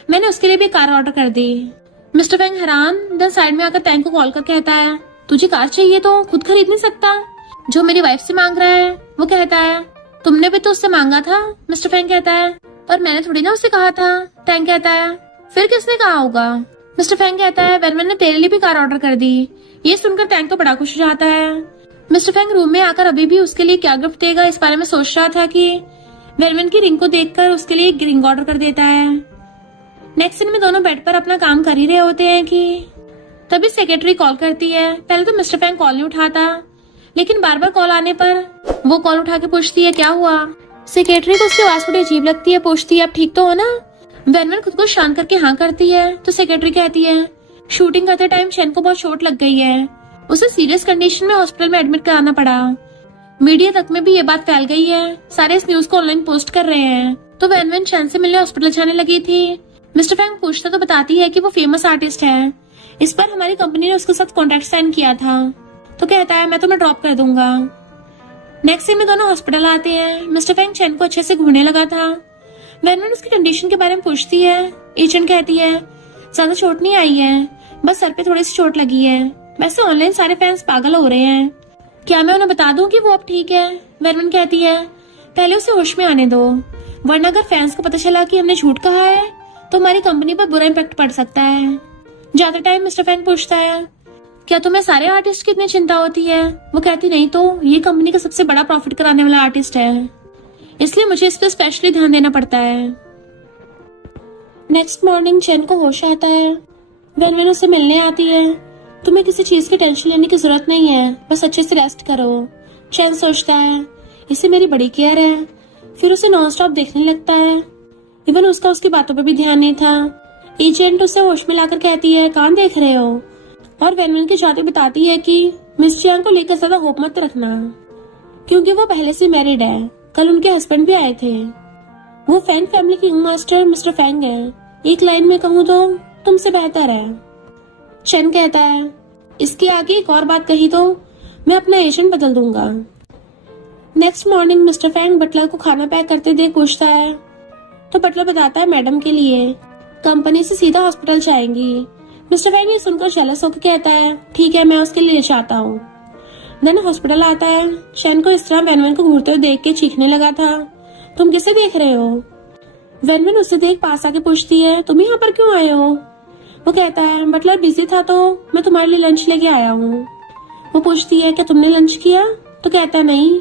मैंने उसके लिए भी कार ऑर्डर कर दी। मिस्टर फैंग हैरान। देन साइड में आकर टैंक को कॉल कर कहता है, तुझे कार चाहिए तो खुद खरीद नहीं सकता, जो मेरी वाइफ से मांग रहा है? वो कहता है, तुमने भी तो उससे मांगा था। मिस्टर फैंग कहता है, पर मैंने थोड़ी ना उसे कहा था। टैंक कहता है, फिर किसने कहा होगा? मिस्टर फैंग कहता है, वैनवन ने तेरे लिए भी कार ऑर्डर कर दी। ये सुनकर टैंक तो बड़ा खुश हो जाता है। मिस्टर फैंग रूम में आकर अभी भी उसके लिए क्या गिफ्ट देगा इस बारे में सोच रहा था कि वैनवन की रिंग को देखकर उसके लिए एक रिंग ऑर्डर कर देता है। नेक्स्ट सीन में दोनों बेड पर अपना काम कर ही रहे होते हैं कि तभी सेक्रेटरी कॉल करती है। पहले तो मिस्टर फैंग कॉल नहीं उठाता, लेकिन बार बार कॉल आने पर वो कॉल उठा के पूछती है, क्या हुआ? सेक्रेटरी को उसकी आवाज थोड़ी अजीब लगती है, पूछती है, आप ठीक तो हो ना? वैनवन खुद को शांत करके हाँ करती है। तो सेक्रेटरी कहती है, शूटिंग करते टाइम चेन को बहुत चोट लग गई है, उसे सीरियस कंडीशन में हॉस्पिटल में एडमिट कराना पड़ा। मीडिया तक में भी ये बात फैल गई है, सारे इस न्यूज को ऑनलाइन पोस्ट कर रहे हैं। तो वैनवन चैन से मिलने हॉस्पिटल जाने लगी थी। मिस्टर फैंग पूछता तो बताती है कि वो फेमस आर्टिस्ट है, इस पर हमारी कंपनी ने उसके साथ कॉन्ट्रैक्ट साइन किया था। तो कहता है, मैं तुम्हें ड्रॉप कर दूंगा। नेक्स्ट डे में दोनों हॉस्पिटल आते हैं। मिस्टर फैंग चैन को अच्छे से घूरने लगा था। वैनवन उसकी कंडीशन के बारे में पूछती है। एजेंट कहती है, ज्यादा चोट नहीं आई है, बस सर पे थोड़ी सी चोट लगी है। वैसे ऑनलाइन सारे फैंस पागल हो रहे हैं, क्या मैं उन्हें बता दूं कि वो अब ठीक है? वैनवन कहती है, पहले उसे होश में आने दो, वरना अगर फैंस को पता चला कि हमने झूठ कहा है तो हमारी कंपनी पर बुरा इम्पैक्ट पड़ सकता है। ज्यादा टाइम मिस्टर फैंग पूछता है, क्या तुम्हें सारे आर्टिस्ट की इतनी चिंता होती है? वो कहती, नहीं तो, ये कंपनी का सबसे बड़ा प्रॉफिट कराने वाला आर्टिस्ट है, इसलिए मुझे इस पे स्पेशली ध्यान देना पड़ता है। नेक्स्ट मॉर्निंग चैन को होश आता है। वैनवन उसे मिलने आती है। तुम्हें किसी चीज की टेंशन लेने की जरूरत नहीं है, बस अच्छे से रेस्ट करो। चैन सोचता है, इसे मेरी बड़ी केयर है। फिर उसे नॉन स्टॉप देखने लगता है। इवन उसका उसकी बातों पे भी ध्यान नहीं था। एजेंट उसे होश में लाकर कहती है, कहाँ देख रहे हो? और वैनवन की जाते बताती है कि मिस चियांग को लेकर ज्यादा होप मत रखना, क्योंकि वो पहले से मैरिड है। कल उनके हस्बैंड भी आए थे। वो फैंग फैमिली की यंग मास्टर मिस्टर फैंग है। एक लाइन में कहूँ तो तुमसे बेहतर है। चैन कहता है, इसके आगे एक और बात कही तो मैं अपना एजेंट बदल दूंगा। Next morning mister Fang butler को खाना पैक करते देख पूछता है, तो बटलर बताता है, मैडम के लिए, कंपनी से सीधा हॉस्पिटल जाएंगी। मिस्टर फैंग ये सुनकर जेलस होकर कहता है, ठीक है, मैं उसके लिए चाहता हूँ। देन हॉस्पिटल आता है। चैन को इस तरह वैनवन को घूरते हुए देख के चीखने लगा था, तुम किसे देख रहे हो? वैनवन उसे देख पास आके पूछती है, तुम यहाँ पर क्यों आए हो? वो कहता है, बटलर बिजी था तो मैं तुम्हारे लिए लंच लेके आया हूँ। वो पूछती है, क्या तुमने लंच किया? तो कहता है, नहीं,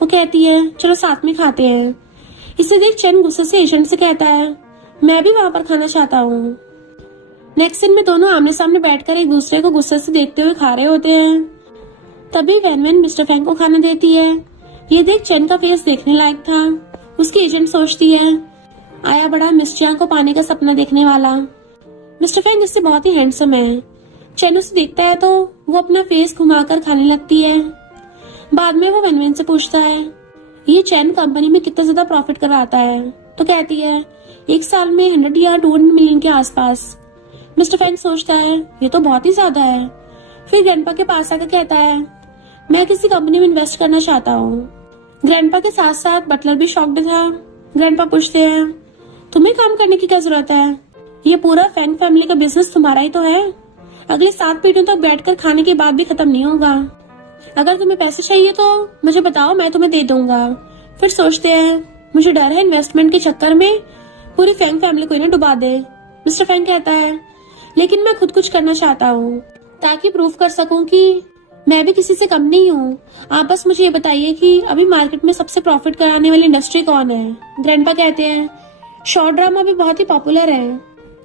वो कहती है चलो साथ में खाते हैं। इसे देख चेन गुस्से से एजेंट से कहता है मैं भी वहां पर खाना चाहता हूँ। नेक्स्ट सीन में दोनों आमने सामने बैठकर एक दूसरे को गुस्से से देखते हुए खा रहे होते हैं। तभी वैन वैन मिस्टर फैंग को खाना देती है। ये देख चेन का फेस देखने लायक था। उसकी एजेंट सोचती है आया बड़ा मिस जियांग को पाने का सपना देखने वाला। मिस्टर फैंग इससे बहुत ही हैंडसम है। चेन उसे देखता है तो वो अपना फेस घुमाकर खाने लगती है। बाद में वो वैन वैन से पूछता है ये चैन कंपनी में कितना ज्यादा प्रॉफिट कराता है। तो कहती है एक साल में 100 या 200 मिलियन के आसपास। मिस्टर फैंग सोचता है ये तो बहुत ही ज्यादा है। फिर ग्रैंडपा के पास आकर कहता है मैं किसी कंपनी में इन्वेस्ट करना चाहता हूँ। ग्रैंडपा के साथ साथ बटलर भी शॉक्ड था। ग्रैंडपा पूछते हैं तुम्हें काम करने की क्या जरूरत है, ये पूरा फैंग फैमिली का बिजनेस तुम्हारा ही तो है। अगले 7 पीढ़ियों तक बैठकर खाने के बाद भी खत्म नहीं होगा। अगर तुम्हें पैसे चाहिए तो मुझे बताओ, मैं तुम्हें दे दूंगा। फिर सोचते हैं मुझे डर है इन्वेस्टमेंट के चक्कर में पूरी फैंग फैमिली को इन्हें डुबा दे। मिस्टर फैंग कहता है लेकिन मैं खुद कुछ करना चाहता हूँ ताकि प्रूव कर सकूं कि मैं भी किसी से कम नहीं हूँ। आप बस मुझे ये बताइए कि अभी मार्केट में सबसे प्रॉफिट कराने वाली इंडस्ट्री कौन है। ग्रैंडपा कहते हैं शॉर्ट ड्रामा भी बहुत ही पॉपुलर है,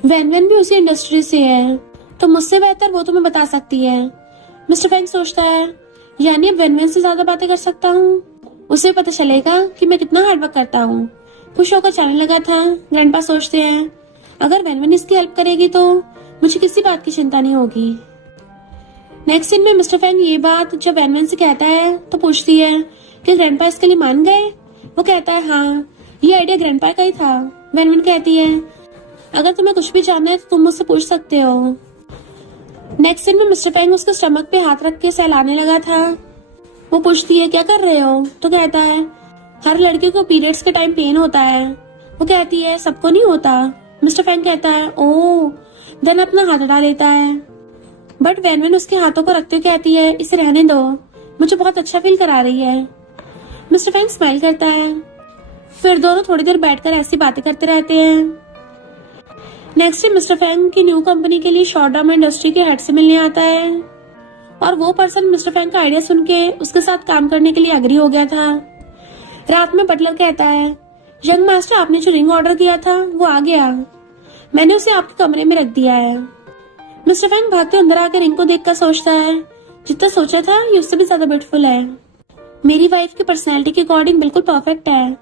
वैन वैन भी उसी इंडस्ट्री से है, तो मुझसे बेहतर वो तुम्हें बता सकती है। मिस्टर फैंग सोचता है यानी अब वैन वैन से ज्यादा बातें कर सकता हूँ। उसे पता चलेगा कि मैं कितना हार्डवर्क करता हूँ। खुश होकर चलने लगा था। ग्रैंडपा सोचते हैं अगर वैन वैन इसकी हेल्प करेगी तो मुझे किसी बात की चिंता नहीं होगी। नेक्स्ट सीन में मिस्टर फैंग ये बात जब वैन वैन से कहता है तो पूछती है कि ग्रैंडपा इसके लिए मान गए। वो कहता है हाँ, ये आइडिया ग्रैंडपा का ही था। वैन वैन कहती है अगर तुम्हें कुछ भी जानना है तो तुम मुझसे पूछ सकते हो। नेक्स्ट सीन में मिस्टर फैंग उसके स्टमक पे हाथ रख के सहलाने लगा था। वो पूछती है क्या कर रहे हो। तो कहता है हर लड़की को पीरियड्स के टाइम पेन होता है। वो कहती है सबको नहीं होता। मिस्टर फैंग कहता है ओह, देन अपना हाथ हटा लेता है। बट वैन वैन उसके हाथों को रखते हुए कहती है इसे रहने दो, मुझे बहुत अच्छा फील करा रही है। मिस्टर फैंग स्माइल करता है। फिर दोनों थोड़ी देर बैठकर ऐसी बातें करते रहते हैं। नेक्स्ट डे मिस्टर फैंग की न्यू कंपनी के लिए शॉर्ट ड्रामा इंडस्ट्री के हेड से मिलने आता है और वो पर्सन मिस्टर फैंग का आइडिया सुन के उसके साथ काम करने के लिए एग्री हो गया था। रात में बटलर कहता है यंग मास्टर आपने जो रिंग ऑर्डर किया था वो आ गया, मैंने उसे आपके कमरे में रख दिया है। मिस्टर फैंग भागते अंदर आकर रिंग को देखकर सोचता है जितना सोचा था ये उससे भी ज्यादा ब्यूटीफुल है। मेरी वाइफ की पर्सनैलिटी के अकॉर्डिंग बिल्कुल परफेक्ट है।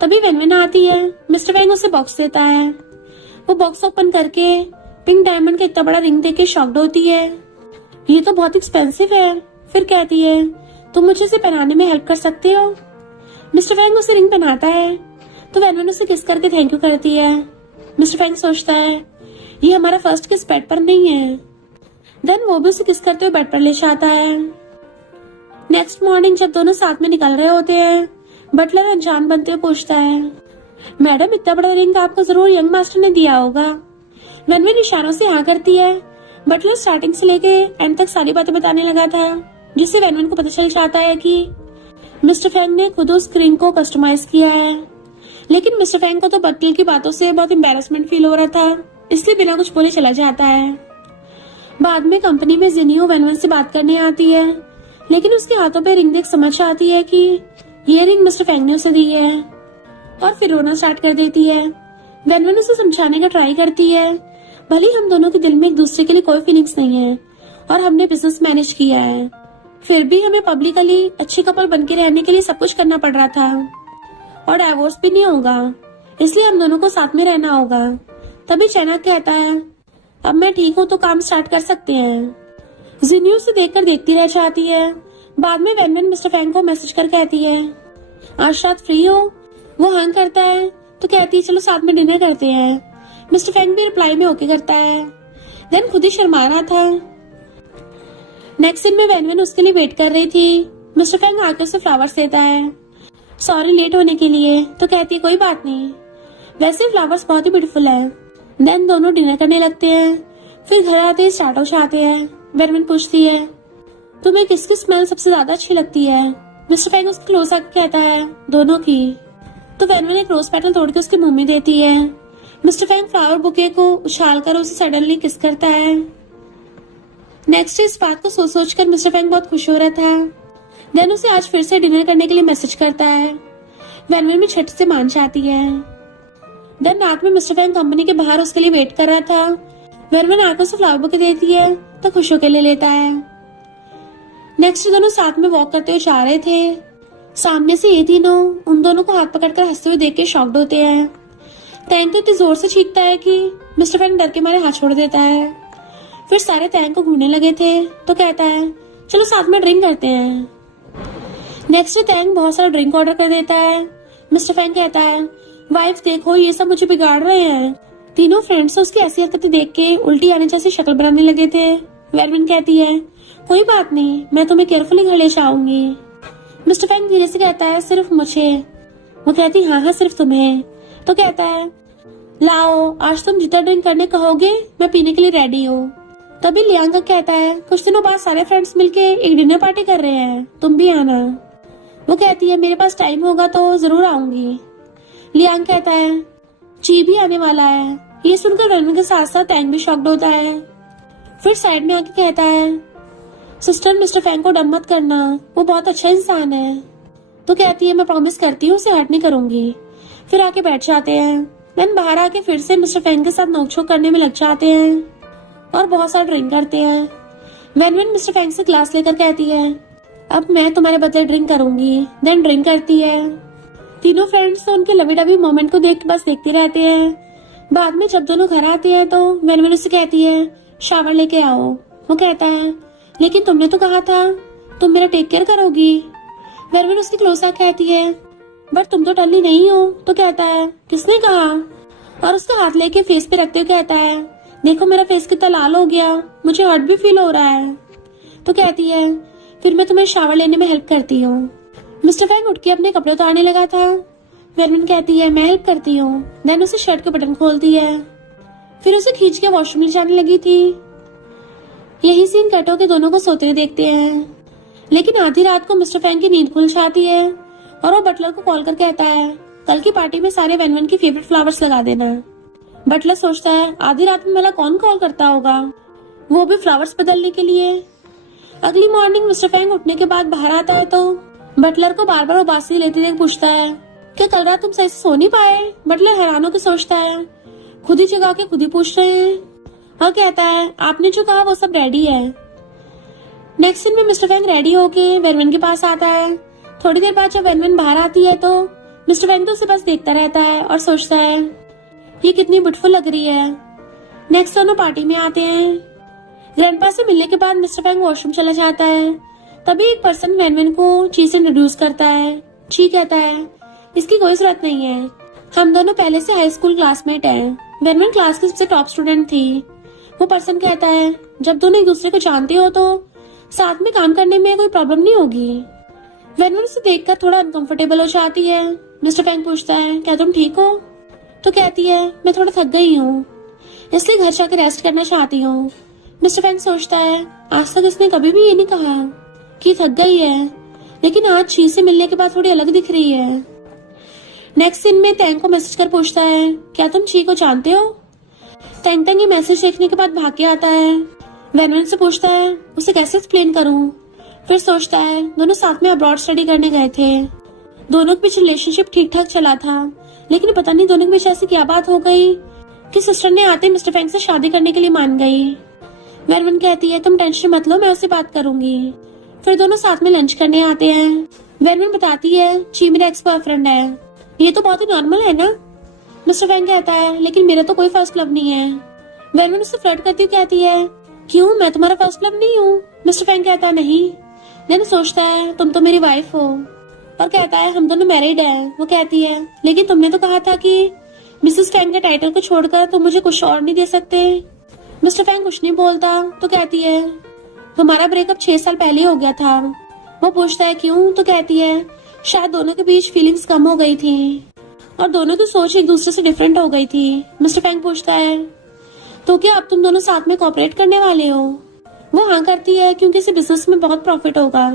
तभी वैन वैन आती है। मिस्टर फैंग उसे बॉक्स देता है। वो बॉक्स ओपन करके पिंक डायमंड का इतना बड़ा रिंग देख के शॉक्ड होती है। ये तो बहुत एक्सपेंसिव है। फिर कहती है तुम मुझे इसे पहनाने में हेल्प कर सकते हो। मिस्टर फैंग उसे रिंग पहनाता है तो वैन वैन उसे किस करके थैंक यू करती है। मिस्टर फैंग सोचता है ये हमारा फर्स्ट किस बेड पर नहीं है। देन वो भी उसे किस करते हुए बेड पर ले जाता है। नेक्स्ट मॉर्निंग जब दोनों साथ में निकल रहे होते हैं, बटलर अनजान बनते हुए पूछता है मैडम इतना बड़ा रिंग आपको जरूर यंग मास्टर ने दिया होगा। वैन वैन इशारों से हाँ करती है। बटलर स्टार्टिंग से लेके एंड तक सारी बातें बताने लगा था जिससे वैन वैन को पता चल जाता है कि मिस्टर फैंग ने खुद उस रिंग को कस्टमाइज किया है। लेकिन मिस्टर फैंग को तो बटलर की बातों से बहुत एम्बैरेसमेंट फील हो रहा था, इसलिए बिना कुछ बोले चला जाता है। बाद में कंपनी में जिनियो वैन वैन से बात करने आती है, लेकिन उसके हाथों पे रिंग देख समझ आती है कि ये रिंग मिस्टर फैंग ने उसे दी है और फिर रोना स्टार्ट कर देती है। वैन वैन उसे समझाने का ट्राई करती है भले हम दोनों के दिल में एक दूसरे के लिए कोई फीलिंग्स नहीं है और हमने बिजनेस मैनेज किया है, फिर भी हमें पब्लिकली अच्छे कपल बन के रहने के लिए सब कुछ करना पड़ रहा था और डाइवोर्स भी नहीं होगा, इसलिए हम दोनों को साथ में रहना होगा। तभी चैनक कहता है अब मैं ठीक हूँ तो काम स्टार्ट कर सकते हैं। जिन्यू से देखकर देखती रह जाती है। बाद में वैन वैन मिस्टर फैंग को मैसेज कर कहती है आज रात फ्री हो। वो हाँ करता है तो कहती है चलो साथ में डिनर करते हैं। मिस्टर फैंग भी रिप्लाई में ओके करता है। देन खुद ही शर्मा रहा था। नेक्स्ट दिन में वैन वैन उसके लिए वेट कर रही थी। मिस्टर फैंग आकर उसे फ्लावर्स देता है सॉरी लेट होने के लिए। तो कहती है कोई बात नहीं, वैसे फ्लावर्स बहुत ही ब्यूटीफुल है। देन दोनों डिनर करने लगते हैं। फिर घर आते ही स्टार्ट हो जाते हैं। वैन वैन पूछती है तुम्हें किसकी स्मेल सबसे ज्यादा अच्छी लगती है। मिस्टर फैंग उसके क्लोज आकर कहता है दोनों की। तो वैन वैन एक रोज पेटल तोड़ के उसके मुंह में देती है। मिस्टर फैंग फ्लावर बुके को उछाल कर उसे सडनली किस करता है। नेक्स्ट इस बात को सोच सोच कर मिस्टर फैंग बहुत खुश हो रहा था। देन उसे आज फिर से डिनर करने के लिए मैसेज करता है। वेनवेन भी छठ से मान जाती है। देन रात में मिस्टर फैंग कंपनी के बाहर उसके लिए वेट कर रहा था। वेनवेन आकर उसे फ्लावर बुके देती है तो खुश होकर ले लेता है। नेक्स्ट दोनों साथ में वॉक करते हुए जा रहे थे। सामने से ये तीनों उन दोनों को हाथ पकड़कर हंसते हुए देख के शॉक्ड होते हैं। टैंक तो इतनी जोर से चीखता है कि मिस्टर फैंग डर के मारे हाथ छोड़ देता है। फिर सारे टैंक को घूरने लगे थे तो कहता है चलो साथ में ड्रिंक करते हैं। नेक्स्ट टैंक बहुत सारा ड्रिंक ऑर्डर कर देता है। मिस्टर फैंग कहता है वाइफ देखो ये सब मुझे बिगाड़ रहे हैं। तीनों फ्रेंड्स उसकी ऐसी हरकतें देख के उल्टी आने जैसी शक्ल बनाने लगे थे। वेनवेन कहती है कोई बात नहीं, मैं तुम्हें केयरफुली घर ले जाऊंगी। मिस्टर फैंग धीरे से कहता है सिर्फ मुझे। वो कहती हाँ हाँ सिर्फ तुम्हें। तो कहता है लाओ आज तुम जितना ड्रिंक करने कहोगे मैं पीने के लिए रेडी हूँ। तभी लियांग कहता है कुछ दिनों बाद सारे फ्रेंड्स मिलके एक डिनर पार्टी कर रहे हैं, तुम भी आना। वो कहती है मेरे पास टाइम होगा तो जरूर आऊंगी। लियांग कहता है ची भी आने वाला है। ये सुनकर वेनवेन के साथ साथ टैंग भी शॉक्ड होता है। फिर साइड में आके कहता है सिस्टर मिस्टर फैंग को डम मत करना, वो बहुत अच्छा इंसान है। तो कहती है मैं प्रॉमिस करती हूँ उसे हर्ट नहीं करूंगी। फिर आके बैठ जाते हैं। देन बाहर आके फिर से मिस्टर फैंग के साथ नोकझोंक करने में लग जाते हैं और बहुत सारा ड्रिंक करते हैं। वेनवेन मिस्टर फैंग से ग्लास लेकर कहती है अब मैं तुम्हारे बदले ड्रिंक करूंगी। देन ड्रिंक करती है। तीनों फ्रेंड्स तो उनके लवी डबी मोमेंट को देख बस देखते रहते हैं। बाद में जब दोनों घर आते हैं तो वेनवेन उससे कहती है शावर लेके आओ। वो कहता है लेकिन तुमने तो कहा था तुम मेरा टेक केयर करोगी। वेनवेन उसकी क्लोज आके कहती है बट तुम तो टल्ली नहीं हो। तो कहता है किसने कहा, और उसका हाथ लेके फेस पे रखते हुए कहता है देखो मेरा फेस कितना लाल हो गया, मुझे हर्ट भी फील हो रहा है। तो कहती है फिर मैं तुम्हें शावर लेने में हेल्प करती हूँ। मिस्टर फैंग उठ के अपने कपड़े उतारने लगा था। वेनवेन कहती है मैं हेल्प करती हूँ। देन उसे शर्ट के बटन खोलती है। फिर उसे खींच के वॉशरूम ले जाने लगी थी। यही सीन कट होके दोनों को सोते हुए देखते हैं। लेकिन आधी रात को मिस्टर फैंग की नींद खुल जाती है और वो बटलर को कॉल कर कहता है कल की पार्टी में सारे वेनवेन की फेवरेट फ्लावर्स लगा देना। बटलर सोचता है आधी रात में भला कौन कॉल करता होगा, वो भी फ्लावर्स बदलने के लिए। अगली मॉर्निंग मिस्टर फैंग उठने के बाद बाहर आता है तो बटलर को बार बार उबासी लेते देख पूछता है क्या कल रात तुम सही से सो नहीं पाए। बटलर हैरान होकर सोचता है खुद ही जगा के खुद ही पूछ रहे हैं और कहता है आपने जो कहा वो सब रेडी है। नेक्स्ट दिन में मिस्टर फैंग रेडी होके वेनवेन के पास आता है। थोड़ी देर बाद जब वेनवेन बाहर आती है तो मिस्टर फैंग तो उसे बस देखता रहता है और सोचता है ये कितनी ब्यूटीफुल लग रही है। नेक्स्ट दोनों पार्टी में आते हैं। ग्रैंडपा से मिलने के बाद मिस्टर फैंग वॉशरूम चला जाता है। तभी एक पर्सन वेनवेन को ची से इंट्रोड्यूस करता है। ची कहता है इसकी कोई जरूरत नहीं है, हम दोनों पहले से हाई स्कूल क्लासमेट हैं। वेनवेन क्लास की सबसे टॉप स्टूडेंट थी। वो पर्सन कहता है जब दोनों एक दूसरे को जानते हो तो साथ में काम करने में कोई प्रॉब्लम नहीं होगी। वेनवेन उसे देखकर थोड़ा अनकंफर्टेबल हो जाती है। मिस्टर फैंग पूछता है क्या तुम ठीक हो। तो कहती है मैं थोड़ा थक गई हूँ इसलिए घर जाकर रेस्ट करना चाहती हूँ। मिस्टर फैंग सोचता है आज तक इसने कभी भी ये नहीं कहा कि थक गई है, लेकिन आज ची से मिलने के बाद थोड़ी अलग दिख रही है। नेक्स्ट सीन में टैंग को मैसेज कर पूछता है क्या तुम ची को जानते हो। टैंग ये मैसेज देखने के बाद भाग के आता है। वेनवेन से पूछता है उसे कैसे एक्सप्लेन करूं। फिर सोचता है दोनों साथ में अब्रॉड स्टडी करने गए थे, दोनों के बीच रिलेशनशिप ठीक ठाक चला था, लेकिन पता नहीं दोनों के बीच ऐसी क्या बात हो गई कि सिस्टर ने आते मिस्टर फैंग से शादी करने के लिए मान गई। वेनवेन कहती है तुम टेंशन मत लो, मैं उससे बात करूंगी। फिर दोनों साथ में लंच करने आते हैं। वेनवेन बताती है ची मेरा एक्स बॉयफ्रेंड है, ये तो बहुत ही नॉर्मल है ना। मिस्टर फैंग कहता है लेकिन मेरा तो कोई फर्स्ट लव नहीं है। वेनवेन उससे फ्लर्ट करती हुई कहती है क्यों, मैं तुम्हारा फर्स्ट लव नहीं हूँ। मिस्टर फैंग कहता है नहीं। देन सोचता है तुम तो मेरी वाइफ हो और कहता है हम दोनों मैरिड हैं। वो कहती है लेकिन तुमने तो कहा था कि मिसेस फैंग के टाइटल को छोड़कर तुम मुझे कुछ और नहीं दे सकते। मिस्टर फैंग कुछ नहीं बोलता तो कहती है हमारा ब्रेकअप 6 साल पहले हो गया था। वो पूछता है क्यों। तो कहती है शायद दोनों के बीच फीलिंग्स कम हो गई थी और दोनों की सोच एक दूसरे से डिफरेंट हो गई थी। मिस्टर फैंग पूछता है तो क्या अब तुम दोनों साथ में कोऑपरेट करने वाले हो। वो हाँ करती है क्योंकि इसे बिजनेस में बहुत प्रॉफिट होगा।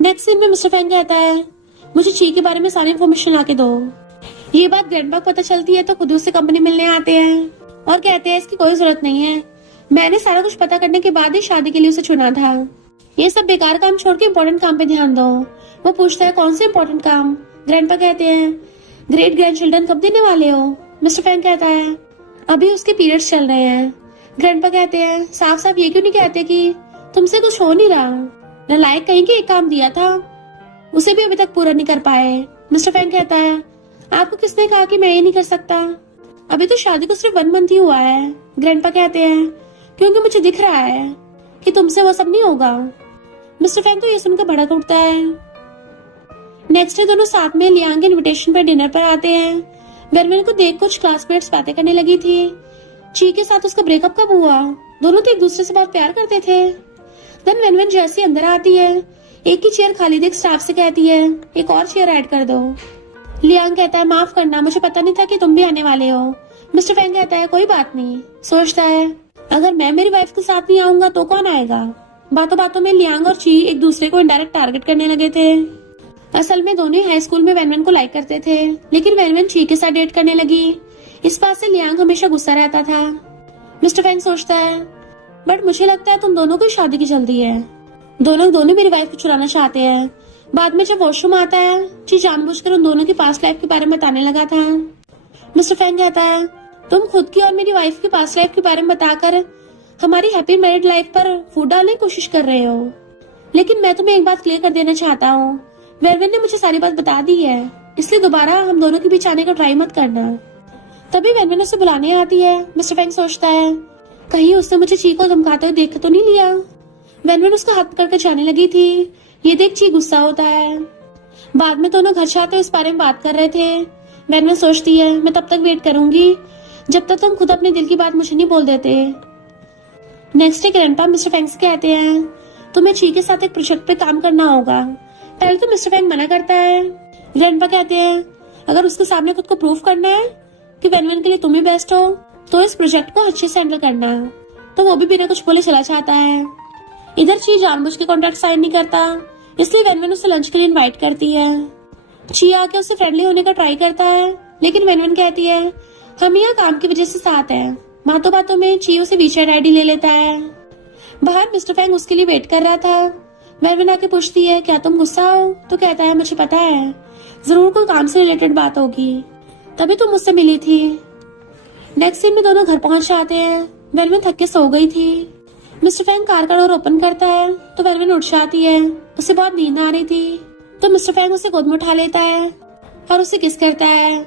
नेक्स्ट सीन में मिस्टर फैंग कहता है मुझे ची के बारे में सारी इन्फॉर्मेशन लाके दो। ये बात ग्रैंडपा को पता चलती है तो खुद उससे कंपनी मिलने आते हैं और कहते हैं इसकी कोई जरूरत नहीं है, मैंने सारा कुछ पता करने के बाद ही शादी के लिए उसे चुना था। ये सब बेकार काम छोड़ के इम्पोर्टेंट काम पे ध्यान दो। वो पूछता है कौन से इम्पोर्टेंट काम। ग्रैंडपा कहते हैं ग्रेट ग्रैंड चिल्ड्रन कब देने वाले हो। मिस्टर फैंग कहता है अभी उसके पीरियड्स चल रहे हैं। ग्रैंडपा कहते हैं साफ साफ ये क्यों नहीं कहते कि तुमसे कुछ हो नहीं रहा। नालायक कहीं के एक काम दिया था उसे भी अभी तक पूरा नहीं कर पाए। मिस्टर फैंग कहता है आपको किसने कहा कि मैं ये नहीं कर सकता, अभी तो शादी को सिर्फ 1 मंथ ही हुआ है। ग्रैंडपा कहते हैं क्योंकि मुझे दिख रहा है कि तुमसे वो सब नहीं होगा। मिस्टर फैंग तो ये सुनकर भड़क उठता है। नेक्स्ट डे दोनों साथ में लियांग के इनविटेशन पर डिनर पर आते हैं। वेनवेन को देख कुछ क्लासमेट्स बातें करने लगी थी। ची के साथ उसका ब्रेकअप कब हुआ, दोनों तो एक दूसरे से बहुत प्यार करते थे। देन वेनवेन जैसी अंदर आती है एक ही चेयर खाली देख स्टाफ से कहती है एक और चेयर ऐड कर दो। लियांग कहता है माफ करना मुझे पता नहीं था कि तुम भी आने वाले हो। मिस्टर फैंग कहता है कोई बात नहीं। सोचता है अगर मैं मेरी वाइफ के साथ नहीं आऊंगा तो कौन आएगा। बातों बातों में लियांग और ची एक दूसरे को इनडायरेक्ट टारगेट करने लगे थे। असल में दोनों हाई स्कूल में वेनवेन को लाइक करते थे, लेकिन वेनवेन ची के साथ डेट करने लगी। इस बात से लियांग हमेशा गुस्सा रहता था। मिस्टर फैंग सोचता है बट मुझे लगता है तुम दोनों को शादी की जल्दी है। दोनों मेरी वाइफ को चुराना चाहते हैं। बाद में जब वॉशरूम आता है ची जानबूझकर उन दोनों की पास्ट लाइफ के बारे में बताने लगा था। मिस्टर फैंग कहता है तुम खुद की और मेरी वाइफ की पास्ट लाइफ के बारे में बताकर हमारी हैप्पी मैरिड लाइफ पर फूट डालने की कोशिश कर रहे हो, लेकिन मैं तुम्हें एक बात क्लियर कर देना चाहता हूँ। वेनवेन ने मुझे सारी बात बता दी है, इसलिए दोबारा हम दोनों के बीच आने का ट्राई मत करना। तभी वेनवेन उसे बुलाने आती है। मिस्टर फैंग सोचता है कहीं उसने मुझे ची को धमकाते हुए देख तो नहीं लिया। वेनवेन उसका हाथ पकड़कर जाने लगी थी। ये देख ची गुस्सा होता है। बाद में दोनों घर जाते हुए इस बारे में बात कर रहे थे। वेनवेन सोचती है मैं तब तक वेट करूंगी जब तक तुम खुद अपने दिल की बात मुझे नहीं बोल देते। Next day grandpa mister Fang से कहते हैं तुम्हें ची के साथ एक प्रोजेक्ट पे काम करना होगा। पहले तो मिस्टर फैंग मना करता है। ग्रैंडपा कहते हैं अगर उसके सामने खुद को प्रूव करना है कि वेनवेन के लिए तुम ही बेस्ट हो तो इस प्रोजेक्ट को अच्छे से हैंडल करना। तो वो भी बिना कुछ बोले चला जाता है। इधर ची जानबूझ के कॉन्ट्रैक्ट साइन नहीं करता, इसलिए वेनवेन उसे लंच के लिए इनवाइट करती है। ची आके उससे फ्रेंडली होने का ट्राई करता है, लेकिन वेनवेन कहती है हम यहाँ काम की वजह से साथ हैं। बातों बातों में ची उसे वीचैट आईडी ले लेता है। बाहर मिस्टर फैंग उसके लिए वेट कर रहा था। वेनवेन आके पूछती है क्या तुम गुस्सा हो, तो कहता है मुझे पता है जरूर कोई काम से रिलेटेड बात होगी, तभी तुम मुझसे मिली थी। नेक्स्ट सीन में दोनों घर पहुंच जाते हैं। वेनवेन थक के सो गई थी। मिस्टर फैंग कार का डोर ओपन करता है तो वेनवेन उठ जाती है। उसे बहुत नींद आ रही थी, तो मिस्टर फैंग उसे गोद में उठा लेता है और उसे किस करता है।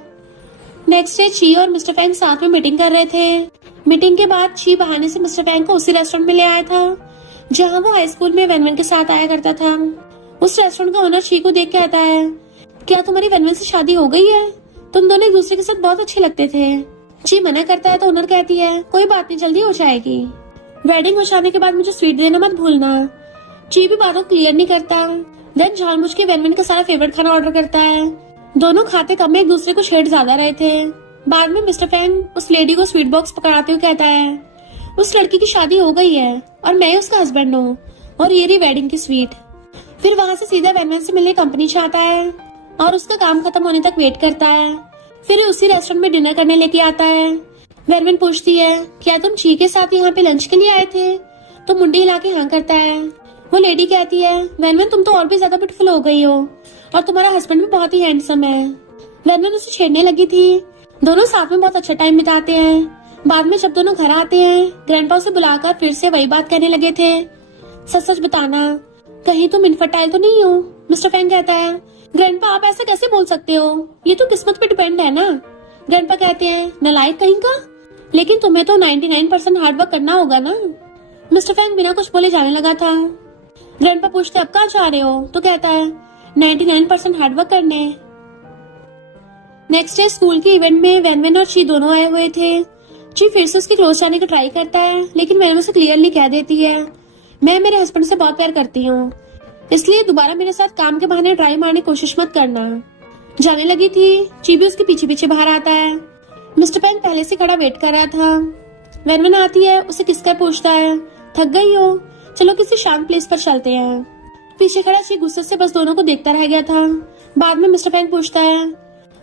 नेक्स्ट डे ची और मिस्टर फैंग साथ में मीटिंग कर रहे थे। मीटिंग के बाद ची बहाने से मिस्टर फैंग को उसी रेस्टोरेंट में ले आया था जहाँ वो हाई स्कूल में वेनवेन के साथ आया करता था। उस रेस्टोरेंट का ओनर ची को देख के कहता है क्या तुम्हारी वेनवेन से शादी हो गई है, तुम दोनों एक दूसरे के साथ बहुत अच्छे लगते थे। ची मना करता है तो ओनर कहती है कोई बात नहीं जल्दी हो जाएगी, वेडिंग हो जाने के बाद मुझे स्वीट देना मत भूलना। ची भी बातों क्लियर नहीं करता। देन जानबूझ के वेनवेन का सारा फेवरेट खाना ऑर्डर करता है। दोनों खाते कम में एक दूसरे को छेड़ ज्यादा रहे थे। बाद में मिस्टर फैंग उस लेडी को स्वीट बॉक्स पकड़ाते हुए कहता है उस लड़की की शादी हो गई है और मैं उसका हस्बैंड हूँ और ये रही वेडिंग की स्वीट। फिर वहाँ से सीधा वेनवेन से मिलने कंपनी जाता है और उसका काम खत्म होने तक वेट करता है। फिर उसी रेस्टोरेंट में डिनर करने लेके आता है। वेनवेन पूछती है क्या तुम ची के साथ यहाँ पे लंच के लिए आए थे, तो मुंडी हिला के हाँ करता है। वो लेडी कहती है वेनवेन तुम तो और भी ज्यादा ब्यूटीफुल हो गई हो और तुम्हारा हस्बैंड भी बहुत ही हैंडसम है। वेनवेन उसे छेड़ने लगी थी। दोनों साथ में बहुत अच्छा टाइम बिताते हैं। बाद में जब दोनों घर आते हैं ग्रैंडपा उसे बुलाकर फिर से वही बात कहने लगे थे, सच सच बताना कहीं तुम इनफर्टाइल तो नहीं हो। मिस्टर फैंग कहता है ग्रैंडपा आप ऐसे कैसे बोल सकते हो, ये तो किस्मत पे डिपेंड है ना। ग्रैंडपा कहते हैं नालायक कहीं का, लेकिन तुम्हें तो 99% हार्डवर्क करना होगा ना। मिस्टर फैंग बिना कुछ बोले जाने लगा था। ग्रैंडपा पूछते अब कहाँ जा रहे हो, तो कहता है 99% हार्डवर्क करने। नेक्स्ट डे स्कूल के इवेंट में वेनवेन और ची दोनों आए हुए थे। ची फिर से उसके क्लोज जाने का ट्राई करता है, लेकिन वेनवेन उसे क्लियरली कह देती है मैं मेरे हस्बैंड से बहुत प्यार करती हूँ, इसलिए दोबारा मेरे साथ काम के बहाने ट्राई मारने की कोशिश मत करना। जाने लगी थी। ची भी उसके पीछे पीछे बाहर आता है। मिस्टर फैंग पहले से खड़ा वेट कर रहा था। वेनवेन आती है, उसे किसका पूछता है थक गई हो, चलो किसी शांत प्लेस पर चलते हैं। पीछे खड़ा ची गुस्से से बस दोनों को देखता रह गया था। बाद में मिस्टर फैंग पूछता है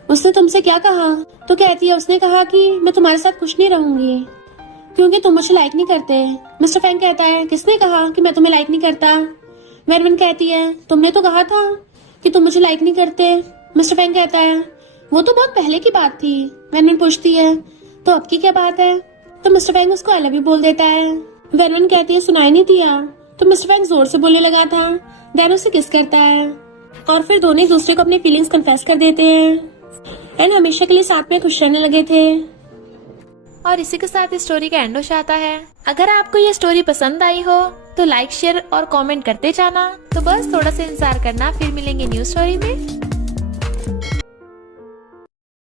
उसने तुमसे क्या कहा, तो कहती है उसने कहा कि मैं तुम्हारे साथ खुश नहीं रहूंगी क्योंकि तुम मुझे लाइक नहीं करते। मिस्टर फैंग कहता है किसने कहा कि मैं तुम्हें लाइक नहीं करता। वेनवन कहती है तुमने तो कहा था कि तुम मुझे लाइक नहीं करते। मिस्टर फैंग कहता है वो तो बहुत पहले की बात थी। वेनवन पूछती है तो अब की क्या बात है? तो मिस्टर फैंग उसको आई लव यू बोल देता है। वेनवन कहती है सुनाई नहीं दिया। तो मिस्टर फैंग जोर से बोलने लगा था। दैन उसे किस करता है और फिर दोनों एक दूसरे को अपनी फीलिंग्स कन्फेस कर देते हैं एंड हमेशा के लिए साथ में खुश रहने लगे थे। और इसी के साथ इस स्टोरी का एंड हो जाता है। अगर आपको ये स्टोरी पसंद आई हो तो लाइक शेयर और कमेंट करते जाना। तो बस थोड़ा सा इंतजार करना, फिर मिलेंगे न्यू स्टोरी में।